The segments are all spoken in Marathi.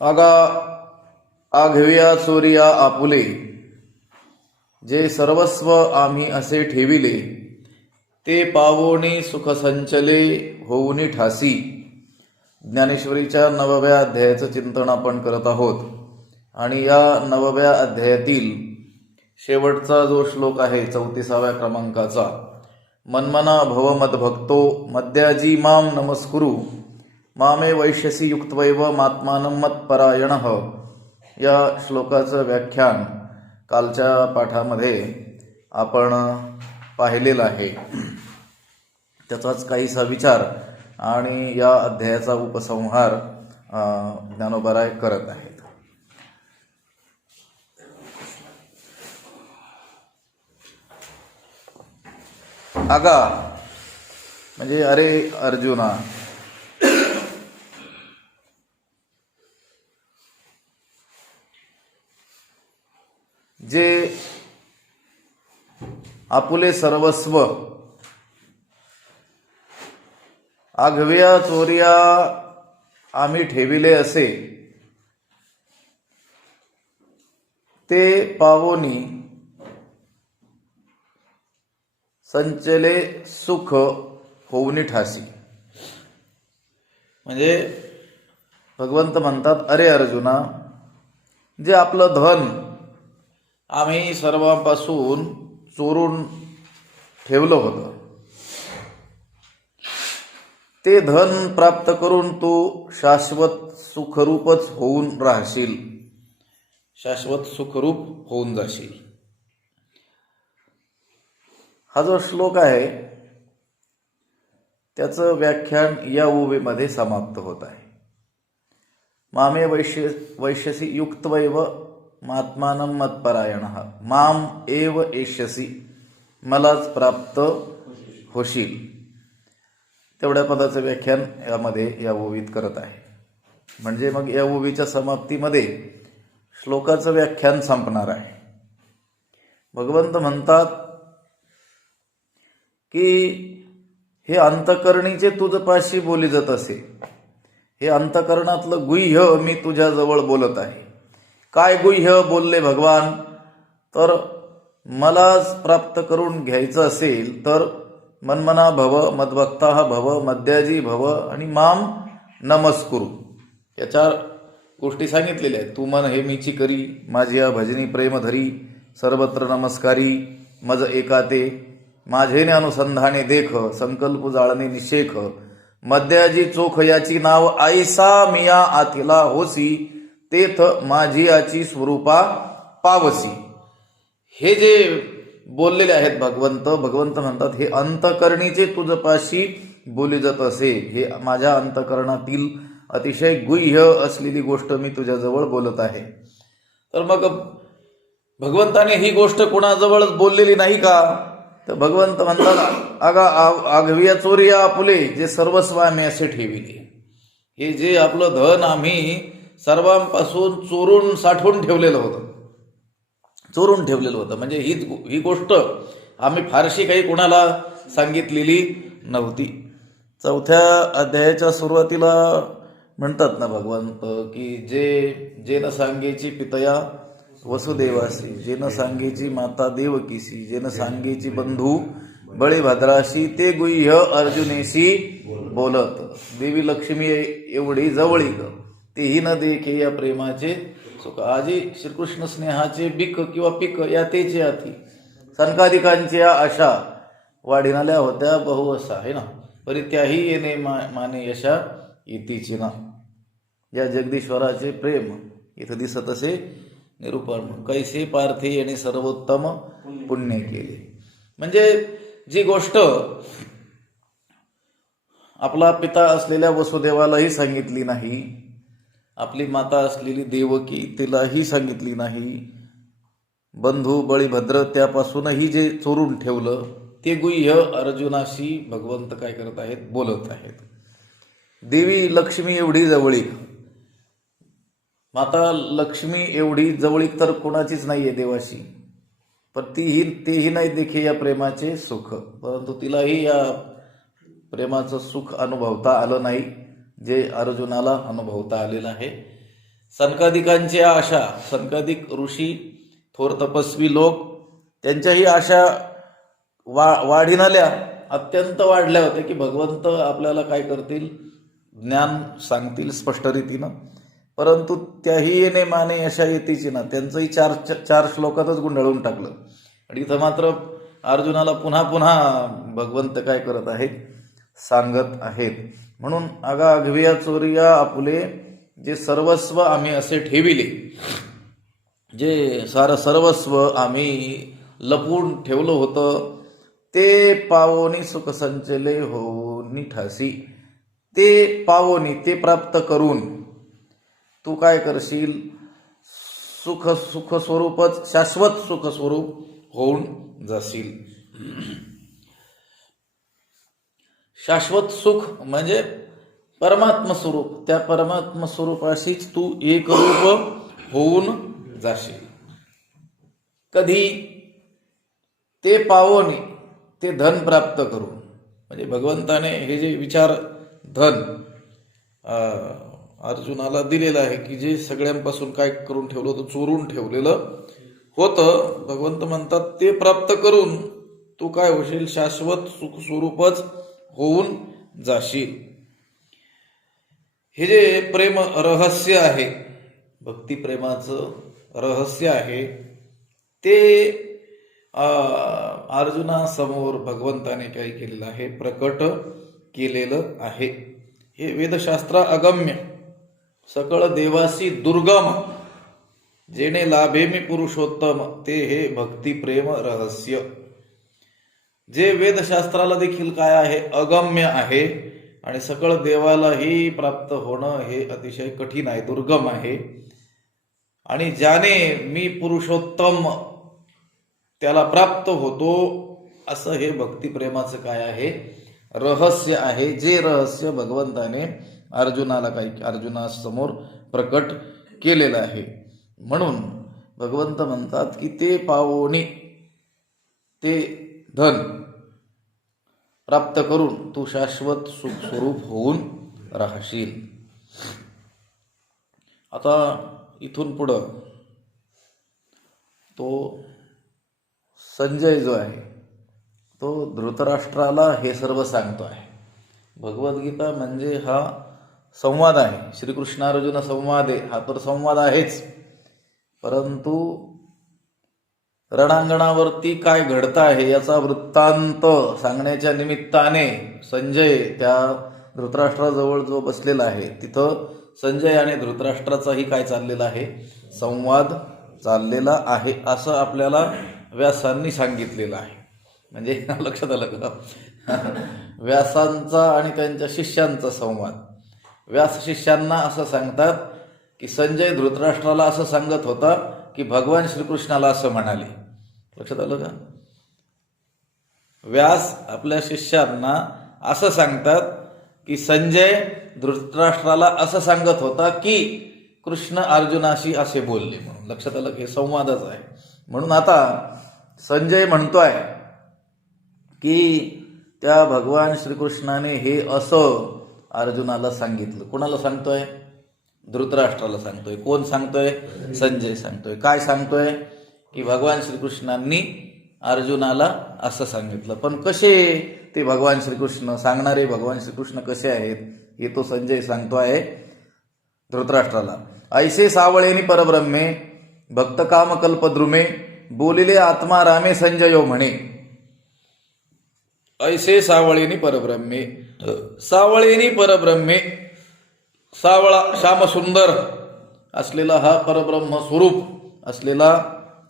आगा आघव्या चोरिया आपुले, जे सर्वस्व आम्ही असे ठेविले, ते पावोनी सुख संचले होऊनी ठासी. ज्ञानेश्वरीच्या 9व्या अध्यायाचं चिंतन आपण करत आहोत आणि या 9व्या अध्यायातील शेवटचा जो श्लोक आहे 34व्या क्रमांकाचा, मन्मना भव मद्भक्तो मद्याजी माम नमस्कुरु मामे वैश्यसी युक्तवैव मात्मानं मत्परायणः, या श्लोकाचं व्याख्यान कालच्या पाठामध्ये आपण पाहिलेलं आहे. त्याचाच काहीसा विचार आणि या अध्यायाचा उपसंहार ज्ञानोबाराय करत आहेत. आगा म्हणजे अरे अर्जुना, जे आपुले सर्वस्व आघव्या चोरिया आम्ही ठेविले असे, ते पावोनी संचले सुख होऊनी ठासी. म्हणजे भगवंत म्हणतात, अरे अर्जुना, जे आपलं धन आम्ही सर्वांपासून चोरून ठेवलं होतं, ते धन प्राप्त करून तू शाश्वत सुखरूपच होऊन राहशील, शाश्वत सुखरूप होऊन जाशील. हा जो श्लोक आहे त्याचं व्याख्यान या ओवीमध्ये समाप्त होत आहे. मामे वैश्यसी युक्तवैव मात्मानं मत्परायणः, माम एव एष्यसी, मलाच प्राप्त होशील. तेवढ्या पदाचं व्याख्यान यामध्ये या ओवीत करत आहे. म्हणजे मग या ओवीच्या समाप्तीमध्ये श्लोकाचं व्याख्यान संपणार आहे. भगवंत म्हणतात की हे अंतःकरणीचे तुझपाशी बोली जात असे, हे अंतःकरणातलं गुह्य मी तुझ्या जवळ बोलत आहे. काय गुह्य बोलले भगवान? तर मलाच प्राप्त करून घ्यायचं असेल तर मन्मना भव मद्भक्ता भव मद्याजी भव आणि माम नमस्कुरु, या 4 गोष्टी सांगितलेल्या आहेत. तू मन हे मीची करी, माझी या भजनी प्रेम धरी, सर्वत्र नमस्कारी मज एकाते, माझेने अनुसंधाने देख, संकल्प जाळणे निशेख, मद्याजी चोख याची नाव आईसा मिया आतिला होसी, तेथ माझी याची स्वरूपा पावसी. हे जे बोललेले आहेत भगवंत म्हणतात, हे अंतःकरणीचे तुझपाशी बोली जात असे, हे माझ्या अंतःकरणातील अतिशय गुह्य असलेली गोष्ट मी तुझ्याजवळ बोलत आहे. तर मग भगवंताने ही गोष्ट कोणाजवळच बोललेली नाही का? तर भगवंत म्हणतात, आगा आघव्या चोरिया आपुले, जे सर्वस्व आम्ही असे ठेविले, हे जे आपलं धन आम्ही सर्वांपासून चोरून साठवून ठेवलेलं होतं, चोरून ठेवलेलं होतं. म्हणजे ही गोष्ट आम्ही फारशी काही कोणाला सांगितलेली नव्हती. 4थ्या अध्यायाच्या सुरुवातीला म्हणतात ना भगवंत की जे न सांगेची पितया वसुदेवासी, जे न सांगेची माता देवकीसी, जे न सांगेची बंधू बळीभद्राशी, ते गुह्य अर्जुनेशी बोलत. देवी लक्ष्मी एवढी जवळीक, तेही न देखे या प्रेमाचे सुख. आजी श्रीकृष्ण स्नेहाचे बिक किंवा पीक या तेचे आती, सनकादिकांच्या आशा वाढिणाल्या होत्या बहुअसा आहे ना, परित्याही येणे माने यशा इतीची ना. या जगदीश्वराचे प्रेम इथं दिसत असे निरूपण, कैसे पार्थे याने सर्वोत्तम पुण्य केले. म्हणजे जी गोष्ट आपला पिता असलेल्या वसुदेवालाही सांगितली नाही, आपली माता असलेली देवकी तिलाही सांगितली नाही, बंधू बळीभद्र त्यापासूनही जे चोरून ठेवलं, ते गुह्य अर्जुनाशी भगवंत काय करत आहेत? बोलत आहेत. देवी लक्ष्मी एवढी जवळीक, माता लक्ष्मी एवढी जवळीक तर कोणाचीच नाहीये देवाशी, पण तेही नाही देखे या प्रेमाचे सुख. परंतु तिलाही या प्रेमाचं सुख अनुभवता आलं नाही, जे अर्जुनाला अनुभवता आलेलं आहे. सनकादिकांची आशा, सनकादिक ऋषी, थोर तपस्वी लोक, त्यांच्याही आशा वाढीनाल्या, अत्यंत वाढल्या होत्या की भगवंत आपल्याला काय करतील, ज्ञान सांगतील स्पष्ट रीतीनं. परंतु त्याही येणे माने अशा येतीची ना, त्यांचंही चार श्लोकातच गुंडाळून टाकलं. आणि इथं मात्र अर्जुनाला पुन्हा पुन्हा भगवंत काय करत आहेत, सांगत आहेत. म्हणून आगा आघविया चोरिया आपुले, जे सर्वस्व आम्ही असे ठेविले, जे सर्वस्व आम्ही लपून ठेवलं होतं, ते पावोनी सुख संचले होनी ठासी. ते पावोनी, ते प्राप्त करून तू काय करशील, सुख स्वरूपच, शाश्वत सुख स्वरूप होऊन जाशील. शाश्वत सुख म्हणजे परमात्म स्वरूप, त्या परमात्म स्वरूपाशीच तू एकरूप होऊन जाशील. कधी, ते पावोनी, ते धन प्राप्त करून. म्हणजे भगवंताने हे जे विचार धन अर्जुनाला दिलेलं आहे की जे सगळ्यांपासून काय करून ठेवलं होतं, चोरून ठेवलेलं होतं, भगवंत म्हणतात ते प्राप्त करून तू काय होशील, शाश्वत सुख स्वरूपच होऊन जाशील. हे जे प्रेम रहस्य आहे, भक्ती प्रेमाचं रहस्य आहे, ते अर्जुनासमोर भगवंताने काय केलेलं आहे, प्रकट केलेलं आहे. हे वेदशास्त्र अगम्य, सकळ देवासी दुर्गम, जेणे लाभे मी पुरुषोत्तम, ते हे भक्ती प्रेम रहस्य. जे वेदशास्त्राला देखील काय आहे, अगम्य आहे, आणि सकळ देवालाही प्राप्त होणं हे अतिशय कठीण आहे, दुर्गम आहे. आणि ज्याने मी पुरुषोत्तम त्याला प्राप्त होतो, असं हे भक्तिप्रेमाचं काय आहे, रहस्य आहे. जे रहस्य भगवंताने अर्जुनासमोर प्रकट केलेलं आहे. म्हणून भगवंत म्हणतात की ते पावोनी, ते धन प्राप्त करून तू शाश्वत सुख स्वरूप होऊन राहशील. आता इथून पुढं तो संजय जो आहे तो धृतराष्ट्राला हे सर्व सांगतो आहे. भगवद्गीता म्हणजे हा संवाद आहे, श्रीकृष्ण अर्जुन संवाद आहे, हा तर संवाद आहेच. परंतु रणांगणावरती काय घडतं आहे याचा वृत्तांत सांगण्याच्या निमित्ताने संजय त्या धृतराष्ट्राजवळ जो बसलेला आहे, तिथं संजय आणि धृतराष्ट्राचाही काय चाललेला आहे, संवाद चाललेला आहे, असं आपल्याला व्यासांनी सांगितलेलं आहे. म्हणजे लक्षात आलं का, व्यासांचा आणि त्यांच्या शिष्यांचा संवाद. व्यास शिष्यांना असं सांगतात की संजय धृतराष्ट्राला असं सांगत होता की भगवान श्रीकृष्णाला असं म्हणाले. लक्षात आलं का, व्यास आपल्या शिष्यांना असं सांगतात की संजय धृतराष्ट्राला असं सांगत होता की कृष्ण अर्जुनाशी असे बोलले म्हणून. लक्षात आलं की हे संवादच आहे. म्हणून आता संजय म्हणतोय की त्या भगवान श्रीकृष्णाने हे असं अर्जुनाला सांगितलं. कोणाला सांगतोय, धृतराष्ट्राला सांगतोय. कोण सांगतोय, संजय सांगतोय. काय सांगतोय की भगवान श्रीकृष्णांनी अर्जुनाला असं सांगितलं. पण कसे ते भगवान श्रीकृष्ण, सांगणारे भगवान श्रीकृष्ण कसे आहेत हे तो संजय सांगतोय धृतराष्ट्राला. ऐसे सावळेनी परब्रह्मे भक्त काम कल्पद्रुमे बोलिले आत्मा रामे संजयो म्हणे. ऐसे सावळेनी परब्रह्मे, सावळेनी परब्रह्मे, सावळा श्यामसुंदर असलेला हा परब्रह्म स्वरूप असलेला,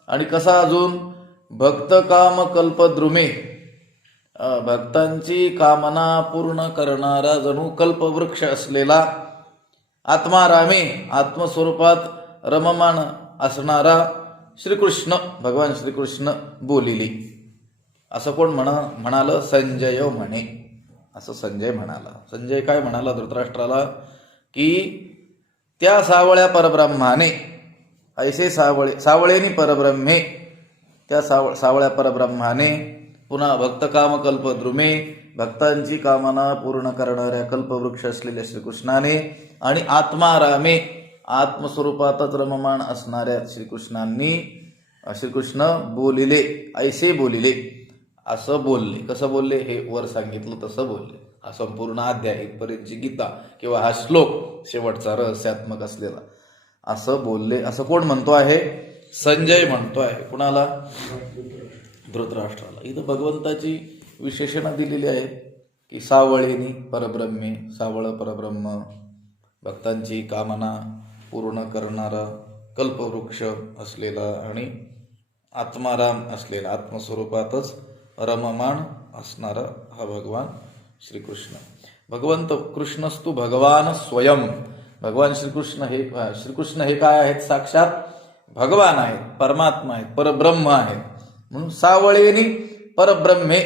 आणि कसा अजून, भक्त काम कल्पद्रुमे, भक्तांची कामना पूर्ण करणारा जणू कल्पवृक्ष असलेला, आत्मा रामे, आत्मस्वरूपात रममान असणारा श्रीकृष्ण, भगवान श्रीकृष्ण बोलिले. असं कोण म्हणालं, संजय म्हणे. असं संजय म्हणाला. संजय काय म्हणाला धृतराष्ट्राला की त्या सावळ्या परब्रह्माने, ऐसे सावळेनी परब्रह्मे, त्या सावळ्या परब्रह्माने, पुन्हा भक्त काम कल्पद्रुमे, भक्तांची कामना पूर्ण करणाऱ्या कल्पवृक्ष असलेल्या श्रीकृष्णाने, आणि आत्मा रामे, आत्मस्वरूपातच रममाण असणाऱ्या श्रीकृष्ण बोलिले ऐसे बोलिले, असं बोलले. कसं बोलले हे वर सांगितलं तसं बोलले. हा संपूर्ण अध्याय इथपर्यंतची गीता किंवा हा श्लोक शेवटचा रहस्यात्मक असलेला असं बोलले. असं कोण म्हणतो आहे? संजय म्हणतो आहे. कुणाला? धृतराष्ट्राला. इथं भगवंताची विशेषणं दिलेली आहेत की सावळेनी परब्रह्मे, सावळ परब्रह्म, भक्तांची कामना पूर्ण करणारा कल्पवृक्ष असलेला आणि आत्माराम असलेला, आत्मस्वरूपातच रममाण असणारा हा भगवान श्रीकृष्ण. भगवंत कृष्णस्तु भगवान स्वयं. भगवान श्रीकृष्ण हे काय आहेत? साक्षात भगवान आहेत, परमात्मा आहेत, परब्रह्म आहेत. म्हणून सावळेनी परब्रह्मे,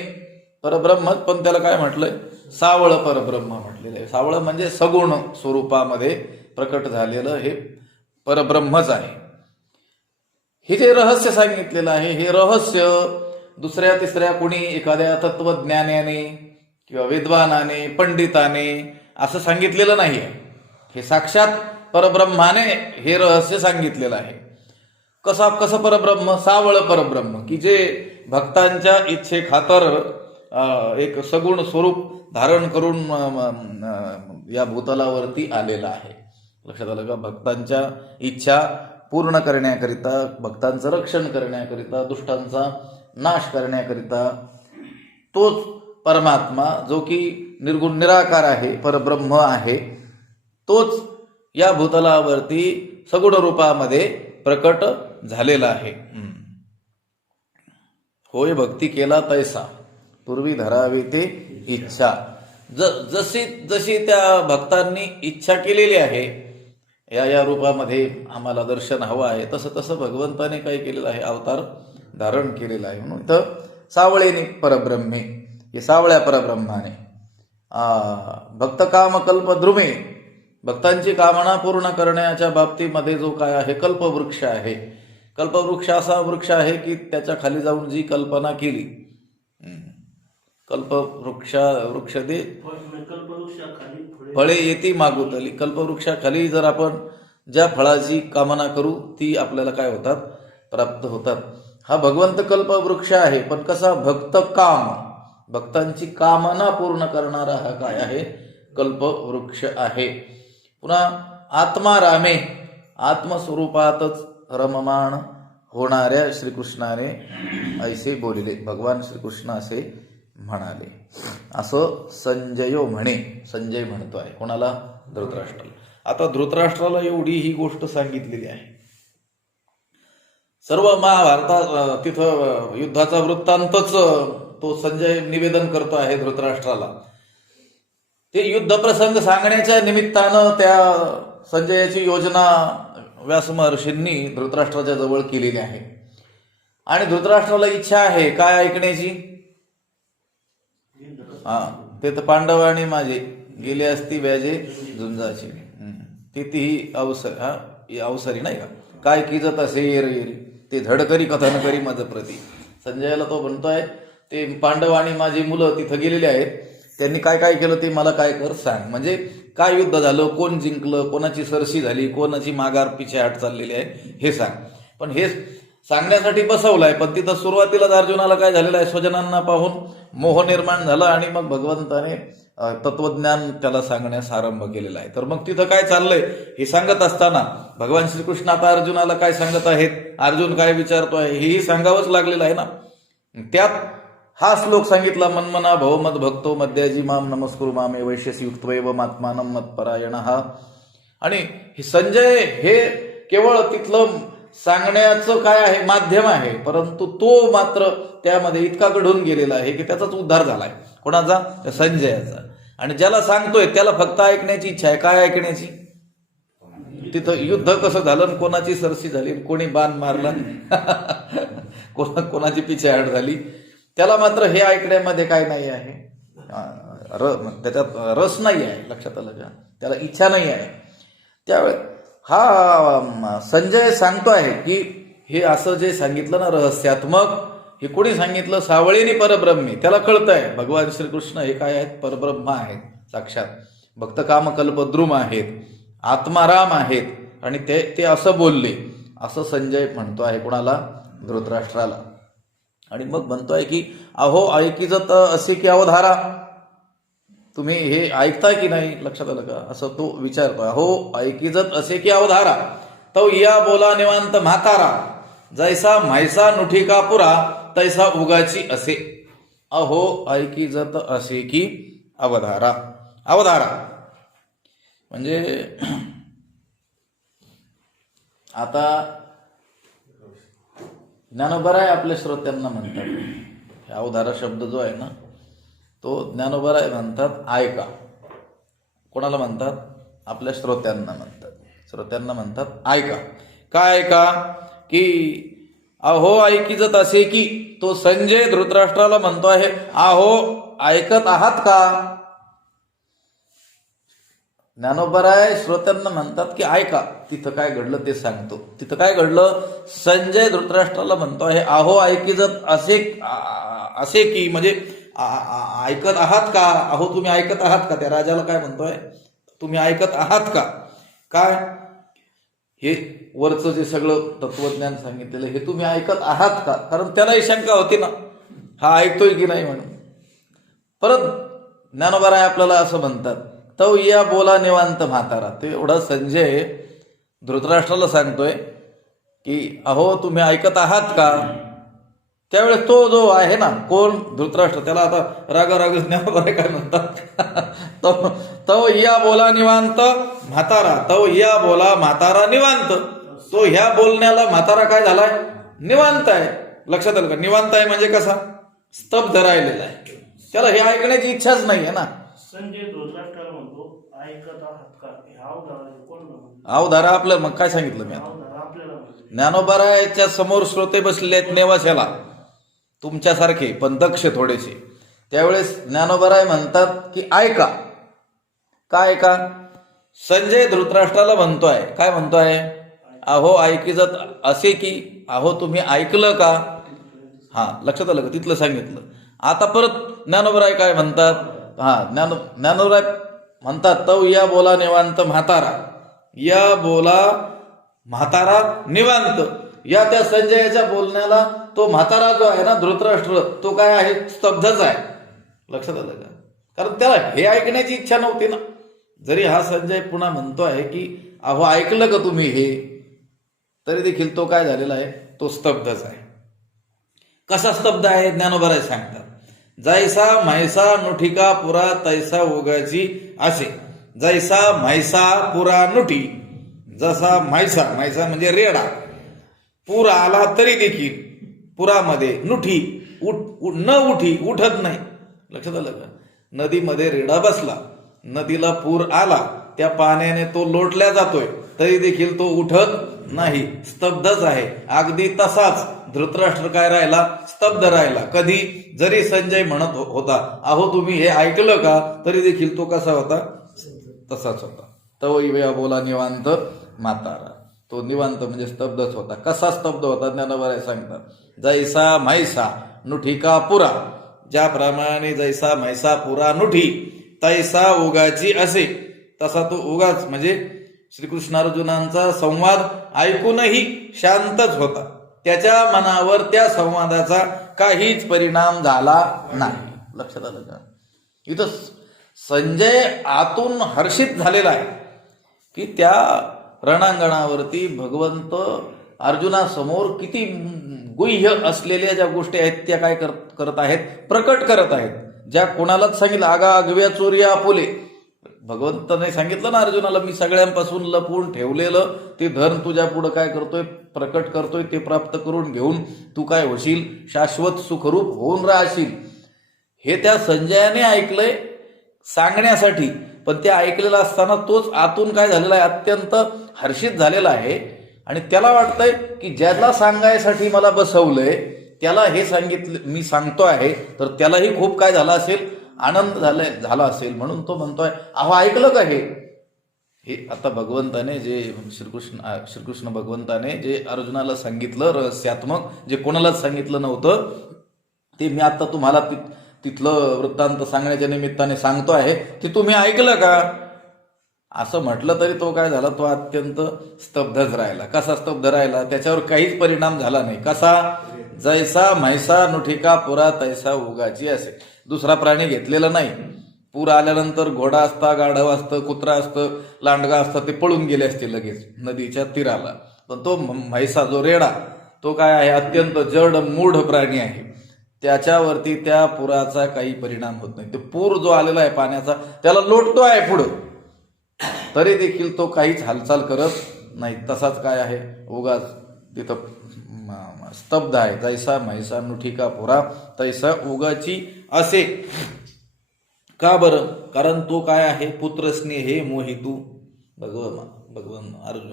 परब्रह्म, पण त्याला काय म्हटलंय? सावळ परब्रह्म म्हटलेलं आहे. सावळ म्हणजे सगुण स्वरूपामध्ये प्रकट झालेलं हे परब्रह्मच आहे. हे जे रहस्य सांगितलेलं आहे, हे रहस्य दुसऱ्या तिसऱ्या कोणी एखाद्या तत्वज्ञानाने किंवा विद्वानाने, पंडिताने असं सांगितलेलं नाही आहे. हे साक्षात परब्रह्माने हे रहस्य सांगितलेलं आहे. कसं परब्रह्म? सावळ परब्रह्म, की जे भक्तांच्या इच्छेखातर एक सगुण स्वरूप धारण करून या भूतलावरती आलेला आहे. लक्षात आलं का? भक्तांच्या इच्छा पूर्ण करण्याकरिता, भक्तांचं रक्षण करण्याकरिता, दुष्टांचा नाश करण्याकरिता तोच परमात्मा जो की निर्गुण निराकार आहे, परब्रह्म आहे, तोच या भूतलावरती सगुण रूपामध्ये प्रकट झालेला आहे. होय भक्ती केला तैसा, पूर्वी धरावे ते इच्छा. जशी त्या भक्तांनी इच्छा केलेली आहे, या रूपामध्ये आम्हाला दर्शन हवं आहे, तसं भगवंताने काय केलेलं आहे? अवतार धारण केलेला आहे. म्हणून इथं सावळेने परब्रह्मे, हे सावळ्या परब्रह्माने. भक्त काम कल्प द्रुमे, भक्तांची कामना पूर्ण करण्याच्या बाबतीमध्ये जो काय आहे? कल्पवृक्ष आहे. कल्पवृक्ष असा वृक्ष आहे की त्याच्या खाली जाऊन जी कल्पना केली, वृक्ष दे फळे येती मागुतली. कल्पवृक्षाखाली जर आपण ज्या फळाची कामना करू ती आपल्याला काय होतात? प्राप्त होतात. हा भगवंत कल्पवृक्ष आहे. पण कसा? भक्त काम, भक्तांची कामना पूर्ण करणारा हा काय आहे? कल्पवृक्ष आहे. पुन्हा आत्मारामे, आत्मस्वरूपातच रममाण होणाऱ्या श्रीकृष्णाने ऐसे बोलिले, भगवान श्रीकृष्ण असे म्हणाले, असं संजयो म्हणे. संजय म्हणतो आहे. कोणाला? धृतराष्ट्राला. आता धृतराष्ट्राला एवढी ही गोष्ट सांगितलेली आहे. सर्व महाभारतात तिथं युद्धाचा वृत्तांतच तो संजय निवेदन करतो आहे धृतराष्ट्राला. ते युद्ध प्रसंग सांगण्याच्या निमित्तानं त्या संजयाची योजना व्यास महर्षींनी धृतराष्ट्राच्या जवळ केलेली आहे. आणि धृतराष्ट्राला इच्छा आहे काय ऐकण्याची? ते तर पांडव आणि माझे गेले असती व्याजे झुंजाची, तिथी अवसरी नाही का? काय किजत असे येरी ते धडकरी कथन करी मज प्रती. संजयाला तो म्हणतोय ते पांडव आणि माझी मुलं तिथं गेलेले आहेत, त्यांनी काय काय केलं ते मला काय कर सांग. म्हणजे काय युद्ध झालं, कोण जिंकलं, कोणाची सरशी झाली, कोणाची माघार पिछेहाट चाललेली आहे हे सांग. पण हे सांगण्यासाठी बसवलाय. पण तिथं सुरुवातीलाच अर्जुनाला काय झालेलं आहे? स्वजनांना पाहून मोह निर्माण झाला आणि मग भगवंताने तत्वज्ञान त्याला सांगण्यास आरंभ केलेला आहे. तर मग तिथं काय चाललंय हे सांगत असताना भगवान श्रीकृष्ण आता अर्जुनाला काय सांगत आहेत, अर्जुन काय विचारतो आहे हेही सांगावंच लागलेलं आहे ना. त्यात हा श्लोक सांगितला, मन्मना भवमद भक्तो मध्याजी माम नमस्कुरु मामे वैश्यसी युक्तवैव मात्मानम मत्परायण. हा आणि हे संजय हे केवळ तिथलं सांगण्याचं काय आहे? माध्यम आहे. परंतु तो मात्र त्यामध्ये इतका घडून गेलेला आहे की त्याचाच उद्धार झालाय. कोणाचा? संजयाचा. आणि ज्याला सांगतोय त्याला फक्त ऐकण्याची इच्छा आहे. काय ऐकण्याची? तिथं युद्ध कसं झालं, कोणाची सरशी झाली, कोणी बाण मारला, कोणाची पिछेहाट झाली, त्याला मात्र हे ऐकण्यामध्ये काय नाही आहे? त्याच्यात रस नाही आहे. लक्षात आलं का? त्याला इच्छा नाही आहे. त्यावेळेस हा संजय सांगतो आहे की हे असं जे सांगितलं ना रहस्यात्मक, हे कोणी सांगितलं? सावळीने परब्रह्मी. त्याला कळतंय भगवान श्रीकृष्ण हे काय आहेत? परब्रह्म आहेत साक्षात. भक्त काम कल्पद्रुम आहेत, आत्माराम आहेत आणि ते असं बोलले असं संजय म्हणतो आहे कोणाला? धृतराष्ट्राला. आणि मग म्हणतोय की अहो ऐकिजत असे की अवधारा, तुम्ही हे ऐकताय की नाही, लक्षात आलं का? असं तो विचारतोय. अहो ऐकिजत असे की अवधारा, तो या बोला निवांत म्हातारा, जैसा म्हैसा नुठी कापुरा, तैसा उगाची असे. अहो ऐकिजत असे की अवधारा. अवधारा म्हणजे आता ज्ञानोबराय आपल्या श्रोत्यांना म्हणतात, अवधारा शब्द जो आहे ना तो ज्ञानोबराय म्हणतात ऐका. कोणाला म्हणतात? आपल्या श्रोत्यांना म्हणतात. श्रोत्यांना म्हणतात ऐका. काय ऐका? की अहो ऐकिजत असे की, तो संजय धृतराष्ट्राला म्हणतो आहे अहो ऐकत आहात का? ज्ञानोबराय श्रोत्यांना म्हणतात की ऐका, तिथं काय घडलं ते सांगतो. तिथं काय घडलं? संजय धृतराष्ट्राला म्हणतो आहे अहो ऐकिजत असे की, म्हणजे ऐकत आहात का? अहो तुम्ही ऐकत आहात का? त्या राजाला काय म्हणतोय? तुम्ही ऐकत आहात का? काय हे वरचं जे सगळं तत्वज्ञान सांगितलेलं हे तुम्ही ऐकत आहात का? कारण त्यालाही शंका होती ना, हा ऐकतोय की नाही म्हणून. परत ज्ञानोबराय आपल्याला असं म्हणतात, तो या बोला निवांत म्हातारा. ते एवढा संजय धृतराष्ट्राला सांगतोय की अहो तुम्ही ऐकत आहात का? त्यावेळेस तो जो आहे ना, कोण? धृतराष्ट्र, त्याला आता राग ज्ञानोबराय काय म्हणतात? तो या बोला निवांत म्हातारा, तो या बोला म्हातारा निवांत. तो ह्या बोलण्याला म्हातारा काय झालाय? निवांत आहे. लक्षात आलं का? निवांत आहे म्हणजे कसा? स्तब्ध राहिलेला आहे. त्याला हे ऐकण्याची इच्छाच नाही आहे ना. संजय धृतराष्ट्राला म्हणतो ऐकत आहात का? अवधारा आपलं मग काय सांगितलं मी? ज्ञानोबरायच्या समोर श्रोते बसलेले आहेत नेवाशाला, तुमच्यासारखे पण दक्ष थोडेसे. त्यावेळेस ज्ञानोबराय म्हणतात की ऐका. काय ऐका? संजय धृतराष्ट्राला म्हणतोय, काय म्हणतोय? अहो ऐकिजत असे की, अहो तुम्ही ऐकलं का? हा, लक्षात आलं का? तिथलं सांगितलं. आता परत ज्ञानोबराय काय म्हणतात? ज्ञानोबराय म्हणतात तो या बोला निवांत म्हातारा, या बोला म्हातारा निवांत. या त्या संजयाच्या बोलण्याला तो म्हातारा जो आहे ना धृतराष्ट्र, तो काय आहे? स्तब्धच आहे. लक्षात आलं का? कारण त्याला हे ऐकण्याची इच्छा नव्हती ना. जरी हा संजय पुन्हा म्हणतो आहे की अहो ऐकलं का तुम्ही हे, तरी देखील तो काय झालेला आहे? तो स्तब्धच आहे. कसा स्तब्ध आहे? ज्ञानोबराय सांगतात, जैसा म्हैसा नुठिका पुरा तैसा उगाची असे. जैसा म्हैसा पुरा नुठी, जसा म्हैसा म्हणजे रेडा पूर आला तरी देखील पुरामध्ये नुठी न उठी, उठत नाही. लक्षात आलं का? नदीमध्ये रेडा बसला, नदीला पूर आला, त्या पाण्याने तो लोटल्या जातोय तरी देखील तो उठत नाही, स्तब्धच आहे. अगदी तसाच धृतराष्ट्र काय राहिला? स्तब्ध राहिला. कधी? जरी संजय म्हणत होता अहो तुम्ही हे ऐकलं का, तरी देखील तो कसा होता? तसाच होता. तो या बोला निवांत म्हातारा, तो निवांत म्हणजे स्तब्धच होता. कसा स्तब्ध होता? ज्ञानोबराय सांगतात, जैसा म्हैसा नुठिका पुरा, ज्याप्रमाणे जैसा म्हैसा पुरा नुठी, तैसा उगाची असे. तसा तो उगाच म्हणजे श्रीकृष्णार्जुनांचा संवाद ऐकूनही शांतच होता. त्याच्या मनावर त्या संवादाचा काहीच परिणाम झाला नाही. लक्षात आलं का? इथं संजय आतून हर्षित झालेला आहे की त्या रणांगणावरती भगवंत अर्जुनासमोर किती गुह्य असलेल्या ज्या गोष्टी आहेत त्या काय करत आहेत? प्रकट करत आहेत. ज्या कोणालाच सांगितलं, आगा आगव्या चोरिया आपुले, भगवंताने सांगितलं ना अर्जुनाला, मी सगळ्यांपासून लपवून ठेवलेलं ते धन तुझ्या पुढं काय करतोय? प्रकट करतोय. ते प्राप्त करून घेऊन तू काय होशील? शाश्वत सुखरूप होऊन राहशील. हे त्या संजयाने ऐकलंय सांगण्यासाठी, पण ते ऐकलेलं असताना तोच आतून काय झालेला आहे? अत्यंत हर्षित झालेला आहे. आणि त्याला वाटतंय की ज्याला सांगायसाठी मला बसवलंय त्याला हे सांगितलं, मी सांगतो आहे, तर त्यालाही खूप काय झाला असेल? आनंद झाला असेल. म्हणून तो म्हणतोय अहो ऐकलं का हे? आता भगवंताने जे श्रीकृष्ण भगवंताने जे अर्जुनाला सांगितलं रहस्यात्मक, जे कोणालाच सांगितलं नव्हतं, ते मी आता तुम्हाला तिथलं वृत्तांत सांगण्याच्या निमित्ताने सांगतो आहे. ते तुम्ही ऐकलं का? असं म्हटलं तरी तो काय झाला, तो अत्यंत स्तब्धच राहिला. कसा स्तब्ध राहिला? त्याच्यावर काहीच परिणाम झाला नाही. कसा? जैसा म्हैसा नुठिका पुरा तैसा उगाची असे. दुसरा प्राणी घेतलेला नाही. पूर आल्यानंतर घोडा असता, गाढव असतं, कुत्रा असतं, लांडगा असतं, ते पळून गेले असते लगेच नदीच्या तीराला. पण तो म्हैसा, जो रेडा, तो काय आहे? अत्यंत जड मूढ प्राणी आहे. त्याच्यावरती त्या पुराचा काही परिणाम होत नाही. तो पूर जो आलेला आहे पाण्याचा, त्याला लोटतो आहे पुढं, तरी देखील तो काहीच हालचाल करत नाही. तसाच काय आहे? उगाच तिथं स्तब्ध आहे. जैसा म्हैसा नुठिका पुरा तैसा उगाची असे. का बरं? कारण तो काय आहे? पुत्रस्नेहे मोहितू. भगवान अर्जुन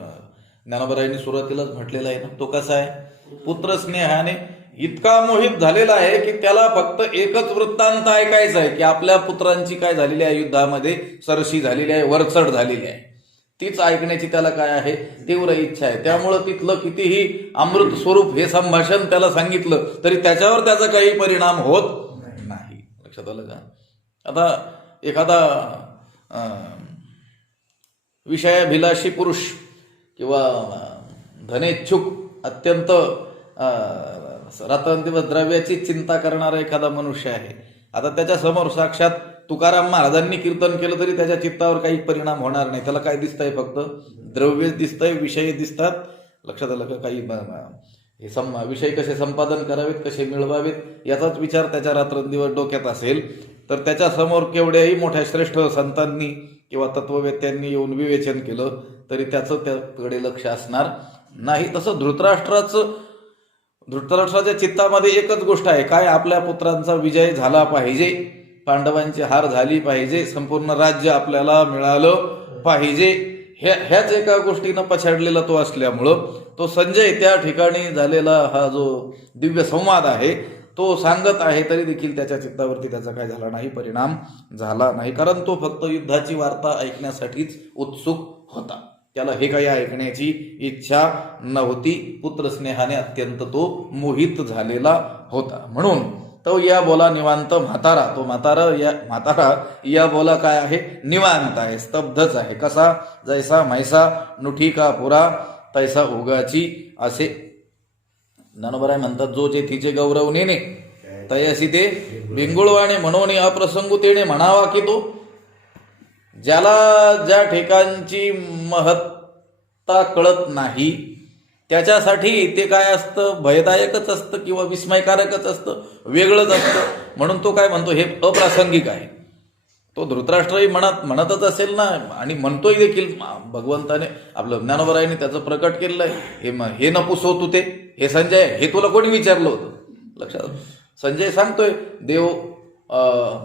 ज्ञानोबरायांनी सुरुवातीलाच म्हटलेला आहे ना, तो कसा आहे? पुत्रस्नेहाने इतका मोहित झालेला आहे की त्याला फक्त एकच वृत्तांत ऐकायचा आहे की आपल्या पुत्रांची काय झालेली आहे, युद्धामध्ये सरशी झालेली आहे, वरचढ झालेली आहे. तीच ऐकण्याची त्याला काय आहे? तीव्र इच्छा आहे. त्यामुळं तिथलं कितीही अमृत स्वरूप हे संभाषण त्याला सांगितलं तरी त्याच्यावर त्याचा काही परिणाम होत नाही. लक्षात आलं का? आता एखादा विषयाभिलाषी पुरुष किंवा धनेच्छुक, अत्यंत रात्रंदिवस द्रव्याची चिंता करणारा एखादा मनुष्य आहे. आता त्याच्या समोर साक्षात तुकाराम महाराजांनी कीर्तन केलं तरी त्याच्या चित्तावर काही परिणाम होणार नाही. त्याला काय दिसतंय? फक्त द्रव्य दिसतंय, विषय दिसतात. लक्षात आलं का? काही हे विषय कसे संपादन करावेत, कसे मिळवावेत, याचाच विचार त्याच्या रात्रंदिवस डोक्यात असेल तर त्याच्या समोर केवढ्याही मोठ्या श्रेष्ठ संतांनी किंवा तत्ववेत्यांनी येऊन विवेचन केलं तरी त्याचं त्याकडे लक्ष असणार नाही. तसं धृतराष्ट्राच्या चित्तामध्ये एकच गोष्ट आहे. काय? आपल्या पुत्रांचा विजय झाला पाहिजे, पांडवांची हार झाली पाहिजे, संपूर्ण राज्य आपल्याला मिळालं पाहिजे. ह्याच एका गोष्टीनं पछाडलेला तो असल्यामुळं तो संजय त्या ठिकाणी झालेला हा जो दिव्य संवाद आहे तो सांगत आहे तरी देखील त्याच्या चित्तावरती त्याचा काय झाला नाही? परिणाम झाला नाही. कारण तो फक्त युद्धाची वार्ता ऐकण्यासाठीच उत्सुक होता. त्याला हे काही ऐकण्याची इच्छा नव्हती. पुत्रस्नेहाने अत्यंत तो मोहित झालेला होता. म्हणून तो या बोला निवांत म्हातारा. तो म्हातारा या बोला काय आहे? निवांत आहे, स्तब्धच आहे. कसा? जैसा म्हैसा नुठिका पुरा तैसा उगाची असे. ज्ञानोबराय म्हणतात, जो जे तिचे गौरव नेणे तयासी ते बिंगुळवाणे म्हणून अप्रसंगुतेने म्हणावा की तो. ज्याला ज्या ठिकाणची महत्ता कळत नाही त्याच्यासाठी ते काय असतं? भयदायकच असतं किंवा विस्मयकारकच असतं, वेगळंच असतं. म्हणून तो काय म्हणतो? हे अप्रासंगिक आहे. तो धृतराष्ट्रही म्हणतच असेल ना, आणि म्हणतोय देखील. भगवंताने, आपलं ज्ञानोबरायांनी त्याचं प्रकट केलेलं आहे. हे नपुसो तू ते, हे संजय, हे तुला कोणी विचारलं होतं? लक्षात. संजय सांगतोय देव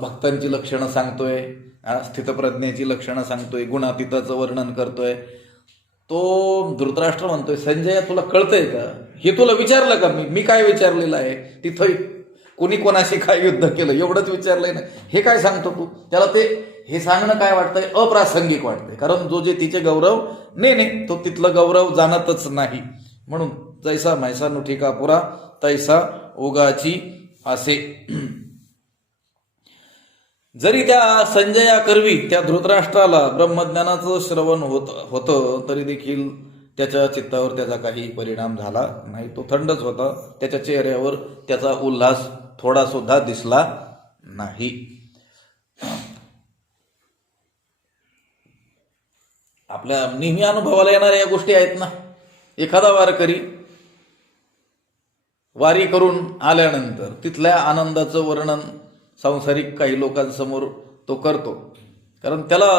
भक्तांची लक्षणं सांगतोय, स्थितप्रज्ञेची लक्षणं सांगतोय, गुणातीताचं वर्णन करतोय. तो धृतराष्ट्र म्हणतोय, संजय तुला कळतंय का? हे तुला विचारलं का? मी काय विचारलेलं आहे? तिथं कुणी कोणाशी काय युद्ध केलं एवढंच विचारलंय ना. हे काय सांगतो तू? त्याला ते हे सांगणं काय वाटतंय? अप्रासंगिक वाटतंय. कारण जो जे तिचे गौरव नेणे तो तिथलं गौरव जाणतच नाही. म्हणून जैसा म्हैसा नुठिका पुरा तैसा उगाची असे. जरी त्या संजयाकरवी त्या धृतराष्ट्राला ब्रह्मज्ञानाचं श्रवण होतं तरी देखील त्याच्या चित्तावर त्याचा काही परिणाम झाला नाही. तो थंडच होता. त्याच्या चेहऱ्यावर त्याचा उल्हास थोडा सुद्धा दिसला नाही. आपल्या नेहमी अनुभवाला येणाऱ्या या गोष्टी आहेत ना. एखादा वारकरी वारी करून आल्यानंतर तिथल्या आनंदाचं वर्णन सांसारिक काही लोकांसमोर तो करतो. कारण त्याला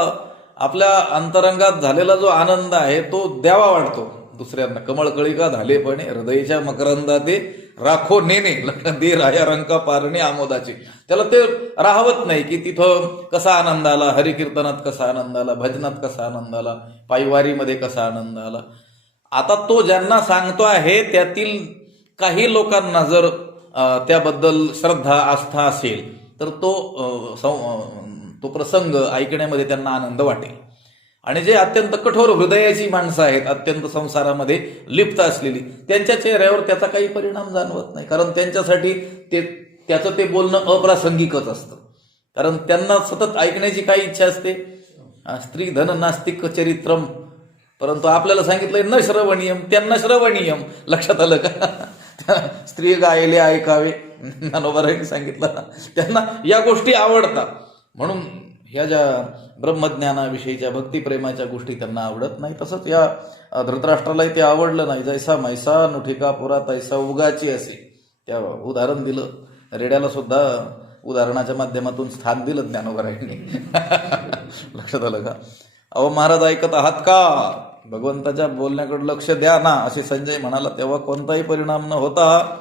आपल्या अंतरंगात झालेला जो आनंद आहे तो द्यावा वाटतो दुसऱ्यांना. कमळकळिका झाले पण हृदयाच्या मकरंदा ते राखो नेणे लक्षात दे राया रंका पारणे आमोदाचे. त्याला ते राहवत नाही की तिथं कसा आनंद आला, हरिकीर्तनात कसा आनंद आला, भजनात कसा आनंद आला, पायवारीमध्ये कसा आनंद आला. आता तो ज्यांना सांगतो आहे त्यातील काही लोकांना जर त्याबद्दल श्रद्धा आस्था असेल तर तो प्रसंग ऐकण्यामध्ये त्यांना आनंद वाटेल. आणि जे अत्यंत कठोर हृदयाची माणसं आहेत, अत्यंत संसारामध्ये लिप्त असलेली, त्यांच्या चेहऱ्यावर त्याचा काही परिणाम जाणवत नाही. कारण त्यांच्यासाठी त्याचं ते बोलणं अप्रासंगिकच असतं. कारण त्यांना सतत ऐकण्याची काय इच्छा असते? स्त्री धन नास्तिक चरित्रम, परंतु आपल्याला सांगितलंय न श्रवणीयम, त्यांना श्रवणीयम. लक्षात आलं का? स्त्री गायले ऐकावे, ज्ञानोबारांनी सांगितलं त्यांना या गोष्टी आवडतात. म्हणून ह्या ज्या ब्रह्मज्ञानाविषयीच्या भक्तिप्रेमाच्या गोष्टी त्यांना आवडत नाही. तसंच या धृतराष्ट्रालाही ते आवडलं नाही. जैसा मैसा नुठिका पुरा तैसा उगाची असे, त्या उदाहरण दिलं. रेड्याला सुद्धा उदाहरणाच्या माध्यमातून स्थान दिलं ज्ञानोबारांनी. लक्षात आलं का? अहो महाराज ऐकत आहात का? भगवंताच्या बोलण्याकडे लक्ष द्या ना, असे संजय म्हणाला. तेव्हा कोणताही परिणाम न होता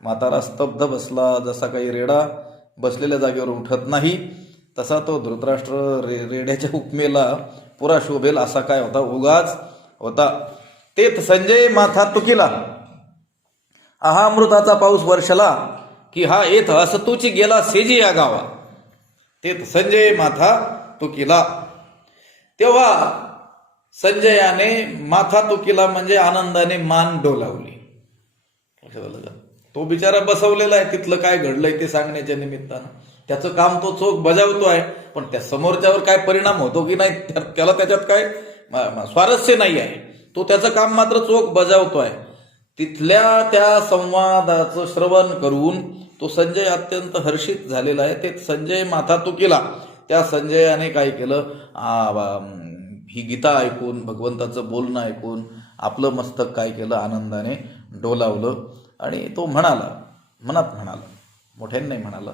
म्हातारा स्तब्ध बसला. जसा काही रेडा बसलेल्या जागेवर उठत नाही, तसा तो धृतराष्ट्र रेड्याच्या उपमेला पुरा शोभेल असा काय होता, उगाच होता. तेथ संजय माथा तुकिला, आहा अमृताचा पाऊस वर्षला, की हा येथ असतूची गेला सेजी या गावा. तेथ संजय माथा तुकिला. तेव्हा संजयाने माथा तुकिला म्हणजे आनंदाने मान डोलावली. लक्षात आलं का? तो बिचारा बसवलेला आहे, तिथलं काय घडलंय ते सांगण्याच्या निमित्तानं. त्याचं काम तो चोख बजावतो आहे, पण त्या समोरच्यावर काय परिणाम होतो की नाही त्याला त्याच्यात काय स्वारस्य नाही आहे. तो त्याचं काम मात्र चोख बजावतो आहे. तिथल्या त्या संवादाचं श्रवण करून तो संजय अत्यंत हर्षित झालेला आहे. ते संजय माथा तुकिला. त्या संजयाने काय केलं, ही गीता ऐकून, भगवंताचं बोलणं ऐकून आपलं मस्तक काय केलं, आनंदाने डोलावलं. आणि तो म्हणाला, मनात म्हणाला, मोठ्याने नाही म्हणाला,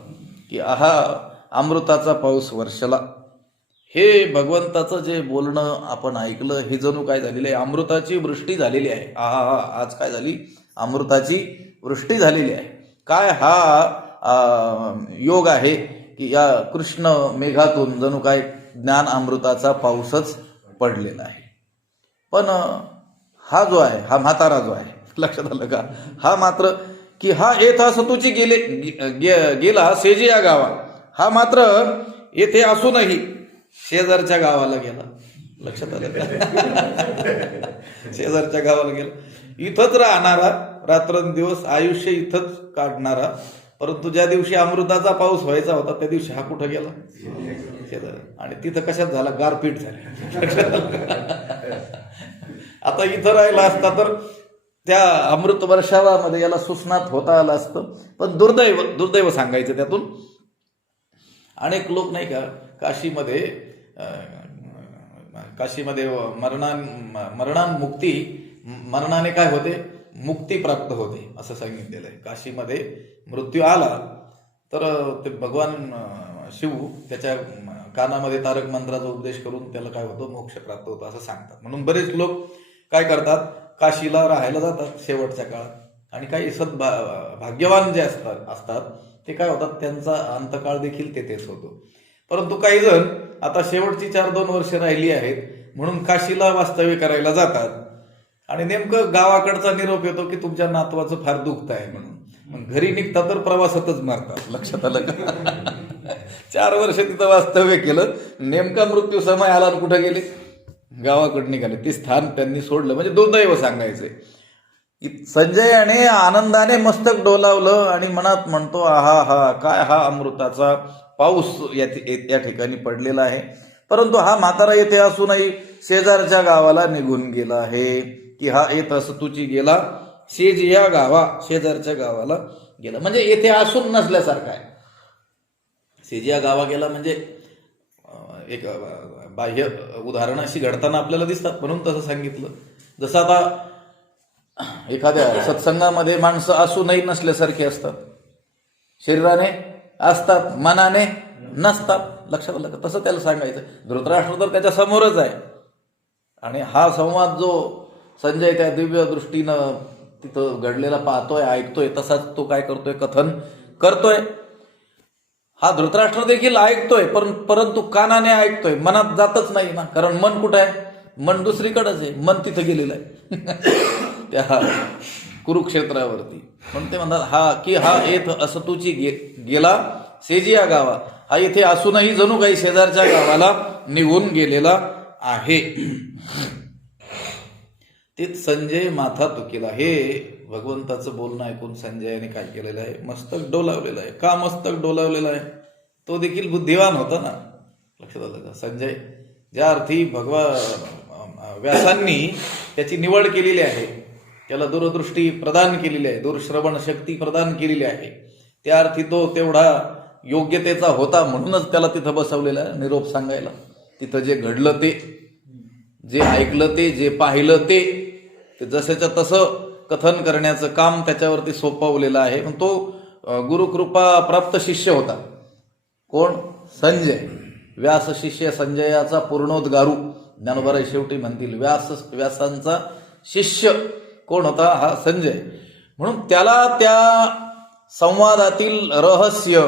की आहा अमृताचा पाऊस वर्षला. हे भगवंताचं जे बोलणं आपण ऐकलं, हे जणू काय झालेलं आहे, अमृताची वृष्टी झालेली आहे. आहा, आज काय झाली, अमृताची वृष्टी झालेली आहे. काय हा योग आहे की या कृष्ण मेघातून जणू काय ज्ञान अमृताचा पाऊसच पडलेला आहे. पण हा जो आहे, हा म्हातारा जो आहे, लक्षात आलं का, हा मात्र की हा येथा सतूची गेला सेजी या गावा, हा मात्र येथे असूनही शेजारच्या गावाला गेला. लक्षात आलं का? शेजारच्या गावाला गेला. इथंच राहणारा, रात्रंदिवस आयुष्य इथंच काढणारा, परंतु ज्या दिवशी अमृताचा पाऊस व्हायचा होता त्या दिवशी हा कुठं गेला, शेजारी. आणि तिथं कशात झाला, गारपीट झाली. आता इथं राहिला असता तर त्या अमृत वर्षावामध्ये याला सुस्नात होता आलं असतं. पण दुर्दैव सांगायचं त्यातून. अनेक लोक नाही का काशीमध्ये मरणाने काय होते, मुक्ती प्राप्त होते असं सांगितलेलं आहे. काशीमध्ये मृत्यू आला तर ते भगवान शिव त्याच्या कानामध्ये तारक मंत्राचा उपदेश करून त्याला काय होतं, मोक्ष प्राप्त होतं असं सांगतात. म्हणून बरेच लोक काय करतात, काशीला राहायला जातात शेवटच्या काळात. आणि काही भाग्यवान जे असतात ते काय होतात, त्यांचा अंतकाळ देखील तेथेच होतो. परंतु काही जण आता शेवटची 4-2 वर्ष राहिली आहेत म्हणून काशीला वास्तव्य करायला जातात. आणि नेमकं गावाकडचा निरोप येतो की तुमच्या नातवाचं फार दुखत आहे म्हणून. मग घरी निघतात तर प्रवासातच मारतात. लक्षात आलं का? 4 वर्ष तिथं वास्तव्य केलं, नेमका मृत्यू समय आला, कुठं गेले, गावाकडे निघाले. ते स्थान त्यांनी सोडलं. म्हणजे दुर्दैव सांगायचंय. संजयाने आनंदाने मस्तक डोलावलं आणि मनात म्हणतो, आहा हा काय हा अमृताचा पाऊस या ठिकाणी पडलेला आहे. परंतु हा म्हातारा येथे असूनही शेजारच्या गावाला निघून गेला आहे. की हा येत असतूची गेला शेज या गावा, शेजारच्या गावाला गेला. म्हणजे येथे असून नसल्यासारखं आहे. शेज या गावा गेला म्हणजे एक बाह्य उदाहरण अशी घडताना आपल्याला दिसतात म्हणून तसं सांगितलं. जसं आता एखाद्या सत्संगामध्ये माणसं असूनही नसल्यासारखी असतात, शरीराने असतात, मनाने नसतात. लक्षात आलं का? तसं त्याला सांगायचं. धृतराष्ट्र तर त्याच्या समोरच आहे. आणि हा संवाद जो संजय त्या दिव्य दृष्टीनं तिथं घडलेला पाहतोय, ऐकतोय, तसाच तो काय करतोय, कथन करतोय. हा धृतराष्ट्र देखील ऐकतोय, परंतु कानाने ऐकतोय, मनात जातच नाही ना. कारण मन कुठं आहे, मन दुसरीकडेच आहे. मन तिथं गेलेलं आहे त्या कुरुक्षेत्रावरती. म्हणून ते म्हणतात हा येथ असतूची गेला सेजिया गावा, हा येथे असूनही जणू काही शेजारच्या गावाला निघून गेलेला आहे. ते संजय माथा तुकिला. हे भगवंताचं बोलणं ऐकून संजयाने काय केलेलं आहे, मस्तक डोलावलेलं आहे. का मस्तक डोलावलेलं आहे? तो देखील बुद्धिवान होता ना. लक्षात आलं का? संजय ज्या अर्थी व्यासांनी त्याची निवड केलेली आहे, त्याला दूरदृष्टी प्रदान केलेली आहे, दूरश्रवण शक्ती प्रदान केलेली आहे, त्या अर्थी तो तेवढा योग्यतेचा होता म्हणूनच त्याला तिथं बसवलेला आहे निरोप सांगायला. तिथं जे घडलं ते, जे ऐकलं ते, जे पाहिलं ते जसंच्या तसं कथन करण्याचं काम त्याच्यावरती सोपवलेलं आहे. पण तो गुरुकृपा प्राप्त शिष्य होता. कोण? संजय. व्यास शिष्य संजयाचा पूर्णोद्गारू ज्ञानोबाराय शेवटी म्हणतील. व्यासांचा शिष्य कोण होता? हा संजय. म्हणून त्याला त्या संवादातील रहस्य,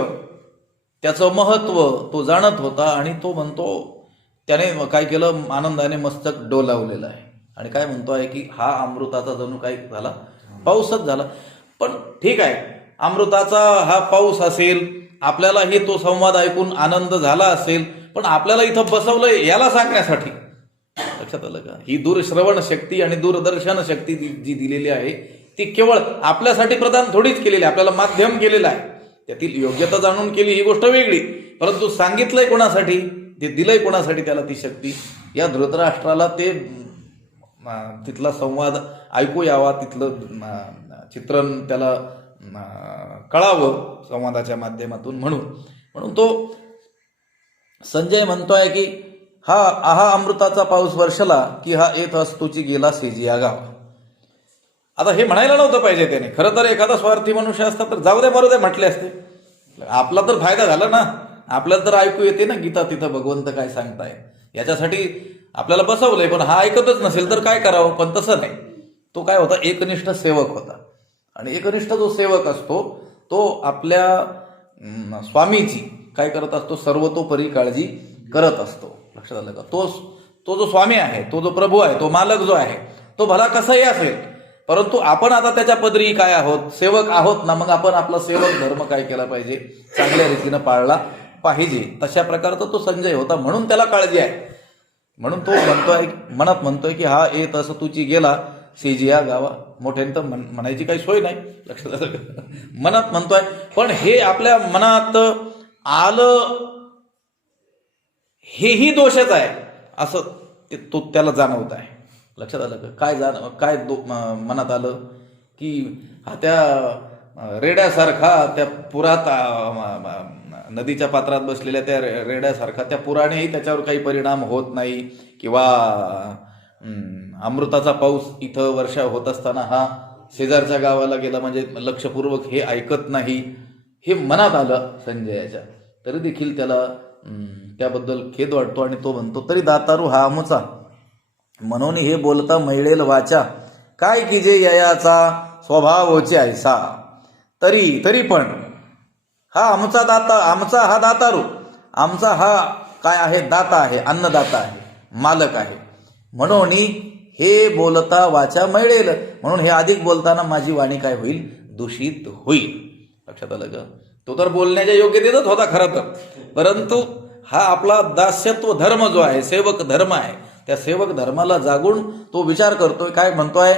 त्याचं महत्व तो जाणत होता आणि तो म्हणतो, त्याने काय केलं, आनंदाने मस्तक डोलावलेलं आहे आणि काय म्हणतो आहे की हा अमृताचा जणू काय झाला, पाऊसच झाला. पण ठीक आहे, अमृताचा हा पाऊस असेल, आपल्यालाही तो संवाद ऐकून आनंद झाला असेल, पण आपल्याला इथं बसवलंय याला सांगण्यासाठी. लक्षात आलं का? ही दूरश्रवण शक्ती आणि दूरदर्शन शक्ती जी दिलेली आहे ती केवळ आपल्यासाठी प्रदान थोडीच केलेली आहे, आपल्याला माध्यम केलेलं आहे. त्यातील योग्यता जाणून केली ही गोष्ट वेगळी, परंतु सांगितलंय कोणासाठी, ते दिलंय कोणासाठी त्याला ती शक्ती? या धृतराष्ट्राला ते तिथला संवाद ऐकू यावा, तिथलं चित्रण त्याला कळावं संवादाच्या माध्यमातून. म्हणून तो संजय म्हणतोय की हा अमृताचा पाऊस वर्षला की हा येत असतोची गेला सेजिया गाव. आता हे म्हणायला नव्हतं पाहिजे त्याने. खरं तर एखादा स्वार्थी मनुष्य असता तर जाऊ दे मरू दे म्हटले असते. आपला तर फायदा झाला ना, आपल्याला तर ऐकू येते ना गीता, तिथं भगवंत काय सांगताय, याच्यासाठी आपल्याला बसवलंय. पण हा ऐकतच नसेल तर काय करावं? पण तसं नाही. तो काय होता? एकनिष्ठ सेवक होता. आणि एकनिष्ठ जो सेवक असतो तो आपल्या स्वामीची काय करत असतो? सर्वतोपरी काळजी करत असतो. लक्षात आलं का? तो जो स्वामी आहे, तो जो प्रभू आहे, तो मालक जो आहे, तो भला कसाही असेल, परंतु आपण आता त्याच्या पदरी काय आहोत? सेवक आहोत ना. मग आपण आपला सेवक धर्म काय केला पाहिजे? चांगल्या रीतीनं पाळला पाहिजे. तशा प्रकारचा तो संजय होता, म्हणून त्याला काळजी आहे. म्हणून तो मनात म्हणतोय की हा येत असं तुची गेला सेजिया गावा. मोठ्यानं तर म्हणायची काही सोय नाही. लक्षात आलं? मनात म्हणतोय, पण हे आपल्या मनात आलं हेही दोषच आहे असं तो त्याला जाणवत आहे. लक्षात आलं का? काय मनात आलं की हा त्या रेड्यासारखा, त्या पुरात नदीच्या पात्रात बसलेल्या त्या रेड्यासारखा त्या पुरानेही त्याच्यावर काही परिणाम होत नाही, किंवा अमृताचा पाऊस इथं वर्षा होत असताना हा शेजारच्या गावाला गेला म्हणजे लक्षपूर्वक हे ऐकत नाही, हे मनात आलं संजयाच्या. तरी देखील त्याला त्याबद्दल खेद वाटतो आणि तो म्हणतो, तरी दातारू हा आमचा म्हणून हे बोलता मैळेल वाचा, काय की जे ययाचा स्वभावचे ऐसा. तरी पण हा आमचा हा दातारू, आमचा हा काय आहे? दाता आहे, अन्नदाता आहे, मालक आहे. म्हणून हे बोलता वाचा मैळेल, म्हणून हे अधिक बोलताना माझी वाणी काय होईल? दूषित होईल. लक्षात आलं का? तो तर बोलण्याच्या योग्यतेतच होता खरं तर, परंतु हा आपला दास्यत्व धर्म जो आहे, सेवक धर्म आहे, त्या सेवक धर्माला जागून तो विचार करतोय. काय म्हणतोय